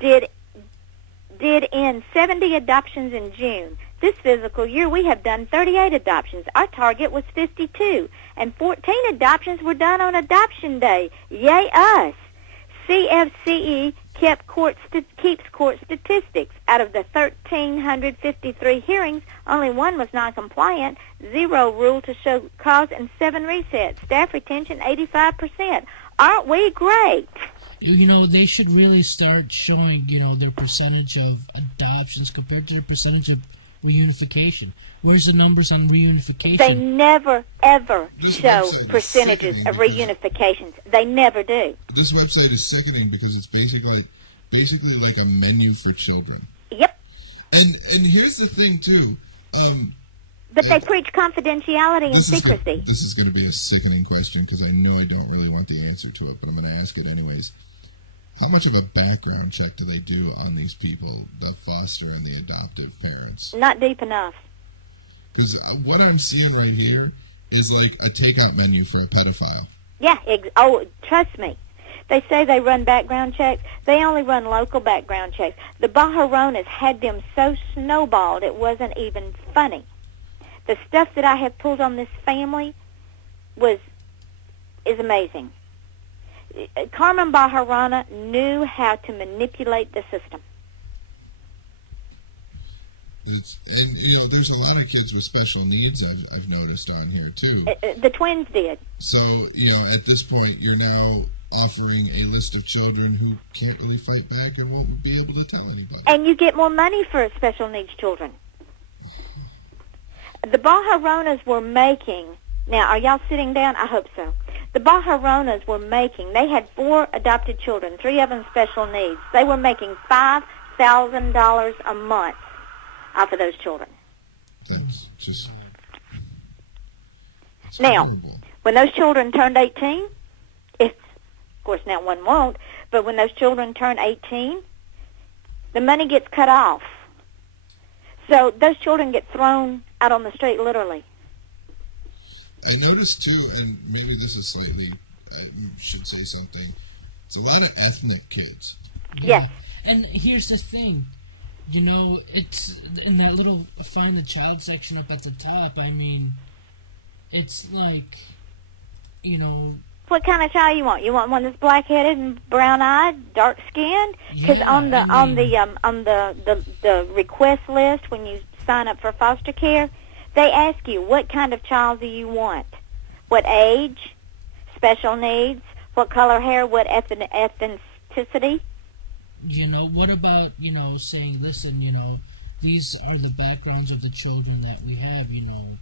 Did in 70 adoptions in June. This physical year, we have done 38 adoptions. Our target was 52, and 14 adoptions were done on Adoption Day. Yay us! CFCE keeps court statistics. Out of the 1,353 hearings, only one was non-compliant, 0 ruled to show cause, and 7 resets. Staff retention, 85%. Aren't we great? You know, they should really start showing, you know, their percentage of adoptions compared to their percentage of reunification. Where's the numbers on reunification? They never, ever show percentages of reunifications. They never do. This website is sickening because it's basically like a menu for children. Yep. And here's the thing, too. But they preach confidentiality and secrecy. This is going to be a sickening question because I know I don't really want the answer to it, but I'm going to ask it anyways. How much of a background check do they do on these people, the foster and the adoptive parents? Not deep enough. Because what I'm seeing right here is like a takeout menu for a pedophile. Yeah. Trust me. They say they run background checks. They only run local background checks. The Baharonas had them so snowballed it wasn't even funny. The stuff that I have pulled on this family is amazing. Carmen Baharana knew how to manipulate the system. And you know, there's a lot of kids with special needs I've noticed on here too. The twins did. So you know, at this point, you're now offering a list of children who can't really fight back and won't be able to tell anybody. And you get more money for special needs children. The Baharonas were making. Now, are y'all sitting down? I hope so. The Baharonas were making. They had 4 adopted children, 3 of them special needs. They were making $5,000 a month off of those children. That's just... Now, horrible. when those children turned 18, of course now one won't, but when those children turn 18, the money gets cut off. So those children get thrown out on the street, literally. I noticed too, and maybe this is slightly, I should say something, it's a lot of ethnic kids. Yeah. Yes. And here's the thing. You know, it's in that little Find the Child section up at the top. I mean, it's like, you know... What kind of child you want? You want one that's black-headed and brown-eyed, dark-skinned? Because Yeah, on the request list when you sign up for foster care, they ask you what kind of child do you want, what age, special needs, what color hair, what ethnicity. You know, what about, you know, saying, listen, you know, these are the backgrounds of the children that we have, you know,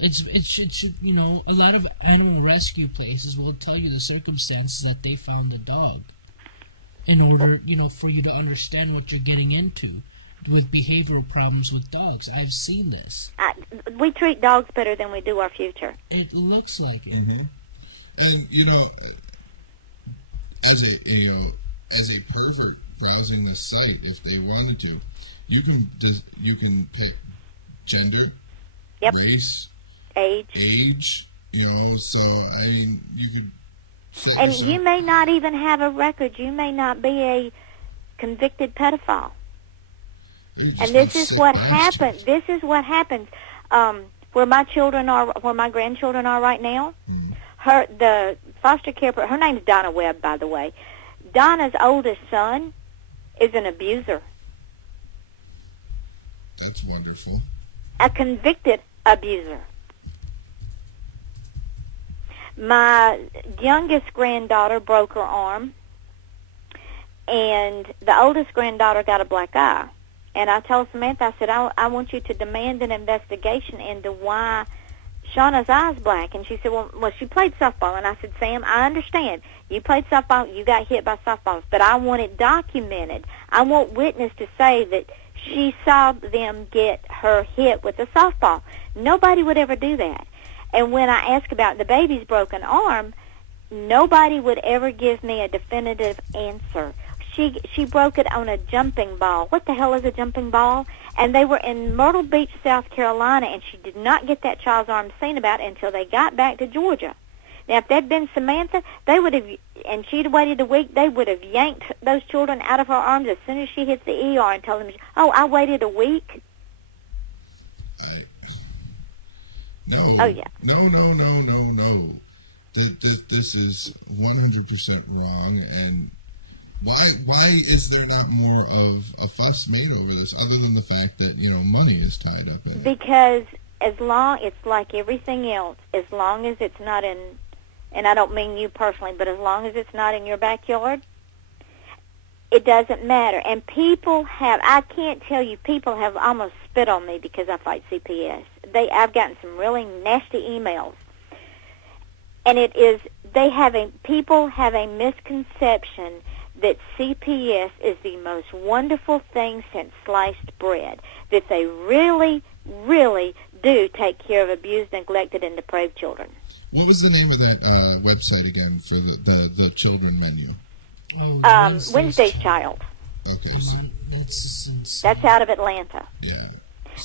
it should, you know, a lot of animal rescue places will tell you the circumstances that they found the dog in order, you know, for you to understand what you're getting into with behavioral problems with dogs. I've seen this. We treat dogs better than we do our future. It looks like it. Mm-hmm. And, you know, as a pervert browsing the site, if they wanted to, you can pick gender, Yep. race, Age. you know, so, I mean, you could... And you may not even have a record. You may not be a convicted pedophile. And this is what happens. This is what happens. Where my grandchildren are right now, the foster care, her name's Donna Webb, by the way. Donna's oldest son is an abuser. That's wonderful. A convicted abuser. My youngest granddaughter broke her arm, and the oldest granddaughter got a black eye. And I told Samantha, I said, I want you to demand an investigation into why Shauna's eye's black. And she said, well, she played softball. And I said, Sam, I understand. You played softball, you got hit by softballs, but I want it documented. I want witness to say that she saw them get her hit with a softball. Nobody would ever do that. And when I ask about the baby's broken arm, nobody would ever give me a definitive answer. she broke it on a jumping ball. What the hell is a jumping ball? And they were in Myrtle Beach, South Carolina, and she did not get that child's arm seen about until they got back to Georgia. Now, if that'd been Samantha, they would have, and she'd waited a week, they would have yanked those children out of her arms as soon as she hit the ER and told them, oh, I waited a week? No. Oh, yeah. No. This is 100% wrong, and why is there not more of a fuss made over this, other than the fact that, money is tied up in it? Because it's like everything else, as long as it's not in, and I don't mean you personally, but as long as it's not in your backyard, it doesn't matter. And I can't tell you, people have almost spit on me because I fight CPS. I've gotten some really nasty emails. And it is, people have a misconception that CPS is the most wonderful thing since sliced bread, that they really, really do take care of abused, neglected, and depraved children. What was the name of that website again for the children menu? Wednesday's Child. Okay. That's out of Atlanta. Yeah.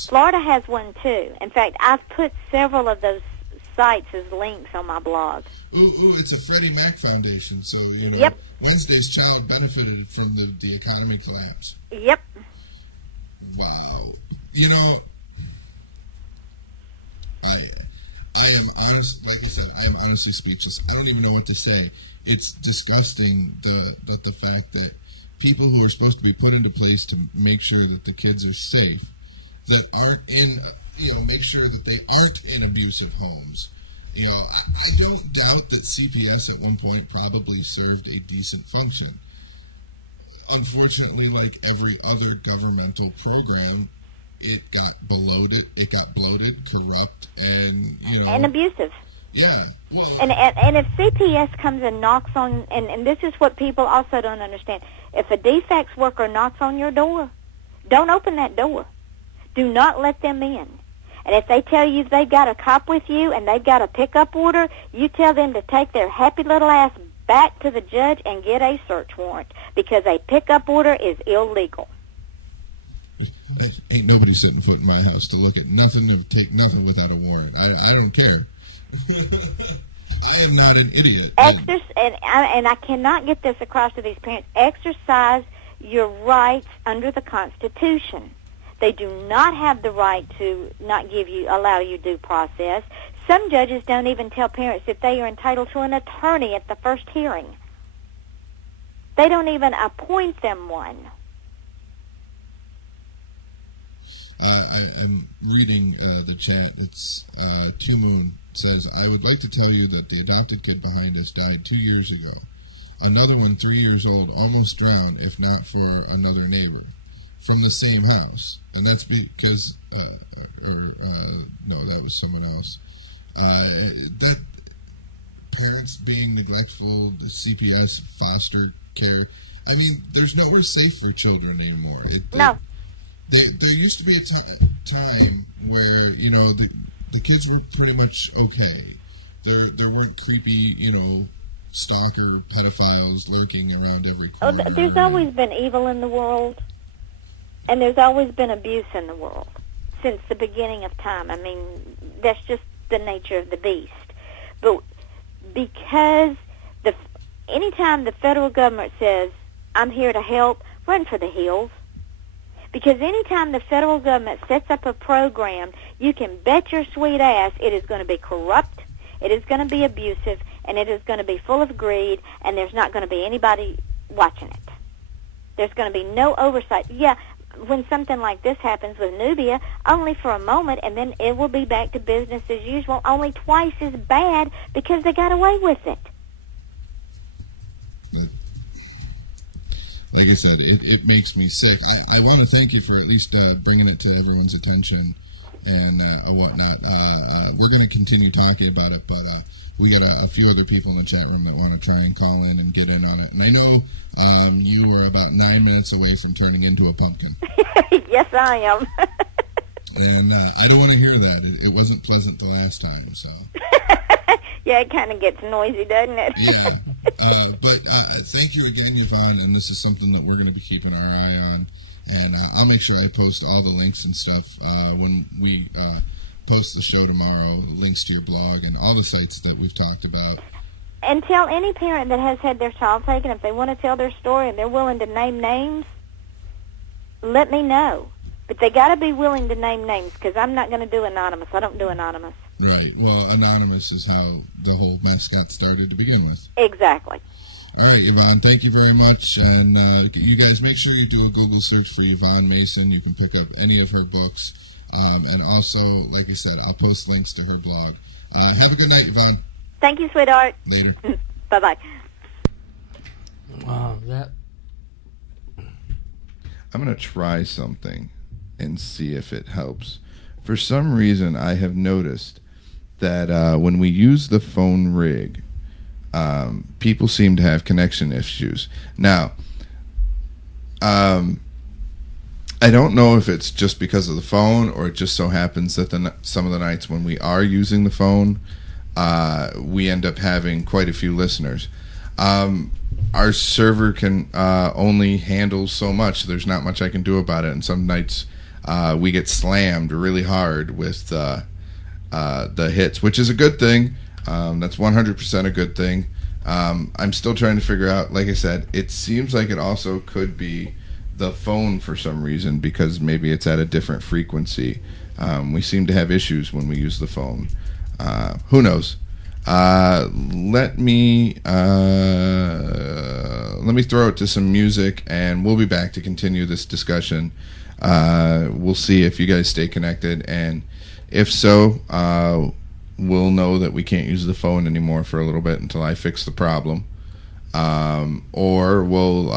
Florida has one too. In fact, I've put several of those sites as links on my blog. Ooh, it's a Freddie Mac Foundation, so Yep. Wednesday's Child benefited from the economy collapse. Yep. Wow. I am honest. Like I said, I am honestly speechless. I don't even know what to say. It's disgusting the fact that people who are supposed to be put into place to make sure that the kids are safe, that aren't in, make sure that they aren't in abusive homes. I don't doubt that CPS at one point probably served a decent function. Unfortunately, like every other governmental program, it got bloated, corrupt, and and abusive. Yeah. Well, and if CPS comes and knocks on, and this is what people also don't understand, if a defects worker knocks on your door, don't open that door. Do not let them in. And if they tell you they've got a cop with you and they've got a pickup order, you tell them to take their happy little ass back to the judge and get a search warrant, because a pickup order is illegal. Ain't nobody setting foot in my house to look at nothing or take nothing without a warrant. I don't care. I am not an idiot. And I cannot get this across to these parents. Exercise your rights under the Constitution. They do not have the right to not allow you due process. Some judges don't even tell parents that they are entitled to an attorney at the first hearing. They don't even appoint them one. I'm reading the chat. It's Two Moon says, I would like to tell you that the adopted kid behind us died 2 years ago. Another one, 3 years old, almost drowned, if not for another neighbor, from the same house. And that's because, no, that was someone else. That parents being neglectful, CPS, foster care. I mean, there's nowhere safe for children anymore. No. There used to be a time where, the kids were pretty much okay. There weren't creepy, stalker pedophiles lurking around every corner. There's always been evil in the world, and there's always been abuse in the world since the beginning of time. I mean, that's just the nature of the beast. But because anytime the federal government says, I'm here to help, run for the hills. Because anytime the federal government sets up a program, you can bet your sweet ass it is going to be corrupt, it is going to be abusive, and it is going to be full of greed, and there's not going to be anybody watching it. There's going to be no oversight. Yeah, when something like this happens with Nubia, only for a moment, and then it will be back to business as usual, only twice as bad because they got away with it. Like I said, it makes me sick. I want to thank you for at least bringing it to everyone's attention and whatnot. We're going to continue talking about it, but we got a few other people in the chat room that want to try and call in and get in on it. And I know you were about 9 minutes away from turning into a pumpkin. Yes, I am. And I don't want to hear that. It wasn't pleasant the last time, so... Yeah, it kind of gets noisy, doesn't it? Yeah. But thank you again, Yvonne, and this is something that we're going to be keeping our eye on. And I'll make sure I post all the links and stuff when we post the show tomorrow, links to your blog and all the sites that we've talked about. And tell any parent that has had their child taken, if they want to tell their story and they're willing to name names, let me know. But they got to be willing to name names, because I'm not going to do anonymous. I don't do anonymous. Right. Well, anonymous is how the whole mess got started to begin with. Exactly. All right, Yvonne, thank you very much. And you guys make sure you do a Google search for Yvonne Mason. You can pick up any of her books. And also, like I said, I'll post links to her blog. Have a good night, Yvonne. Thank you, sweetheart. Later. Bye-bye. Wow, that. I'm going to try something and see if it helps. For some reason, I have noticed that when we use the phone rig, people seem to have connection issues. Now, I don't know if it's just because of the phone, or it just so happens that some of the nights when we are using the phone, we end up having quite a few listeners. Our server can only handle so much. There's not much I can do about it, and some nights we get slammed really hard with the hits, which is a good thing. That's 100% a good thing. I'm still trying to figure out, like I said, it seems like it also could be the phone for some reason, because maybe it's at a different frequency. We seem to have issues when we use the phone. Who knows? Let me throw it to some music, and we'll be back to continue this discussion. We'll see if you guys stay connected, and if so, we'll know that we can't use the phone anymore for a little bit until I fix the problem. Or we'll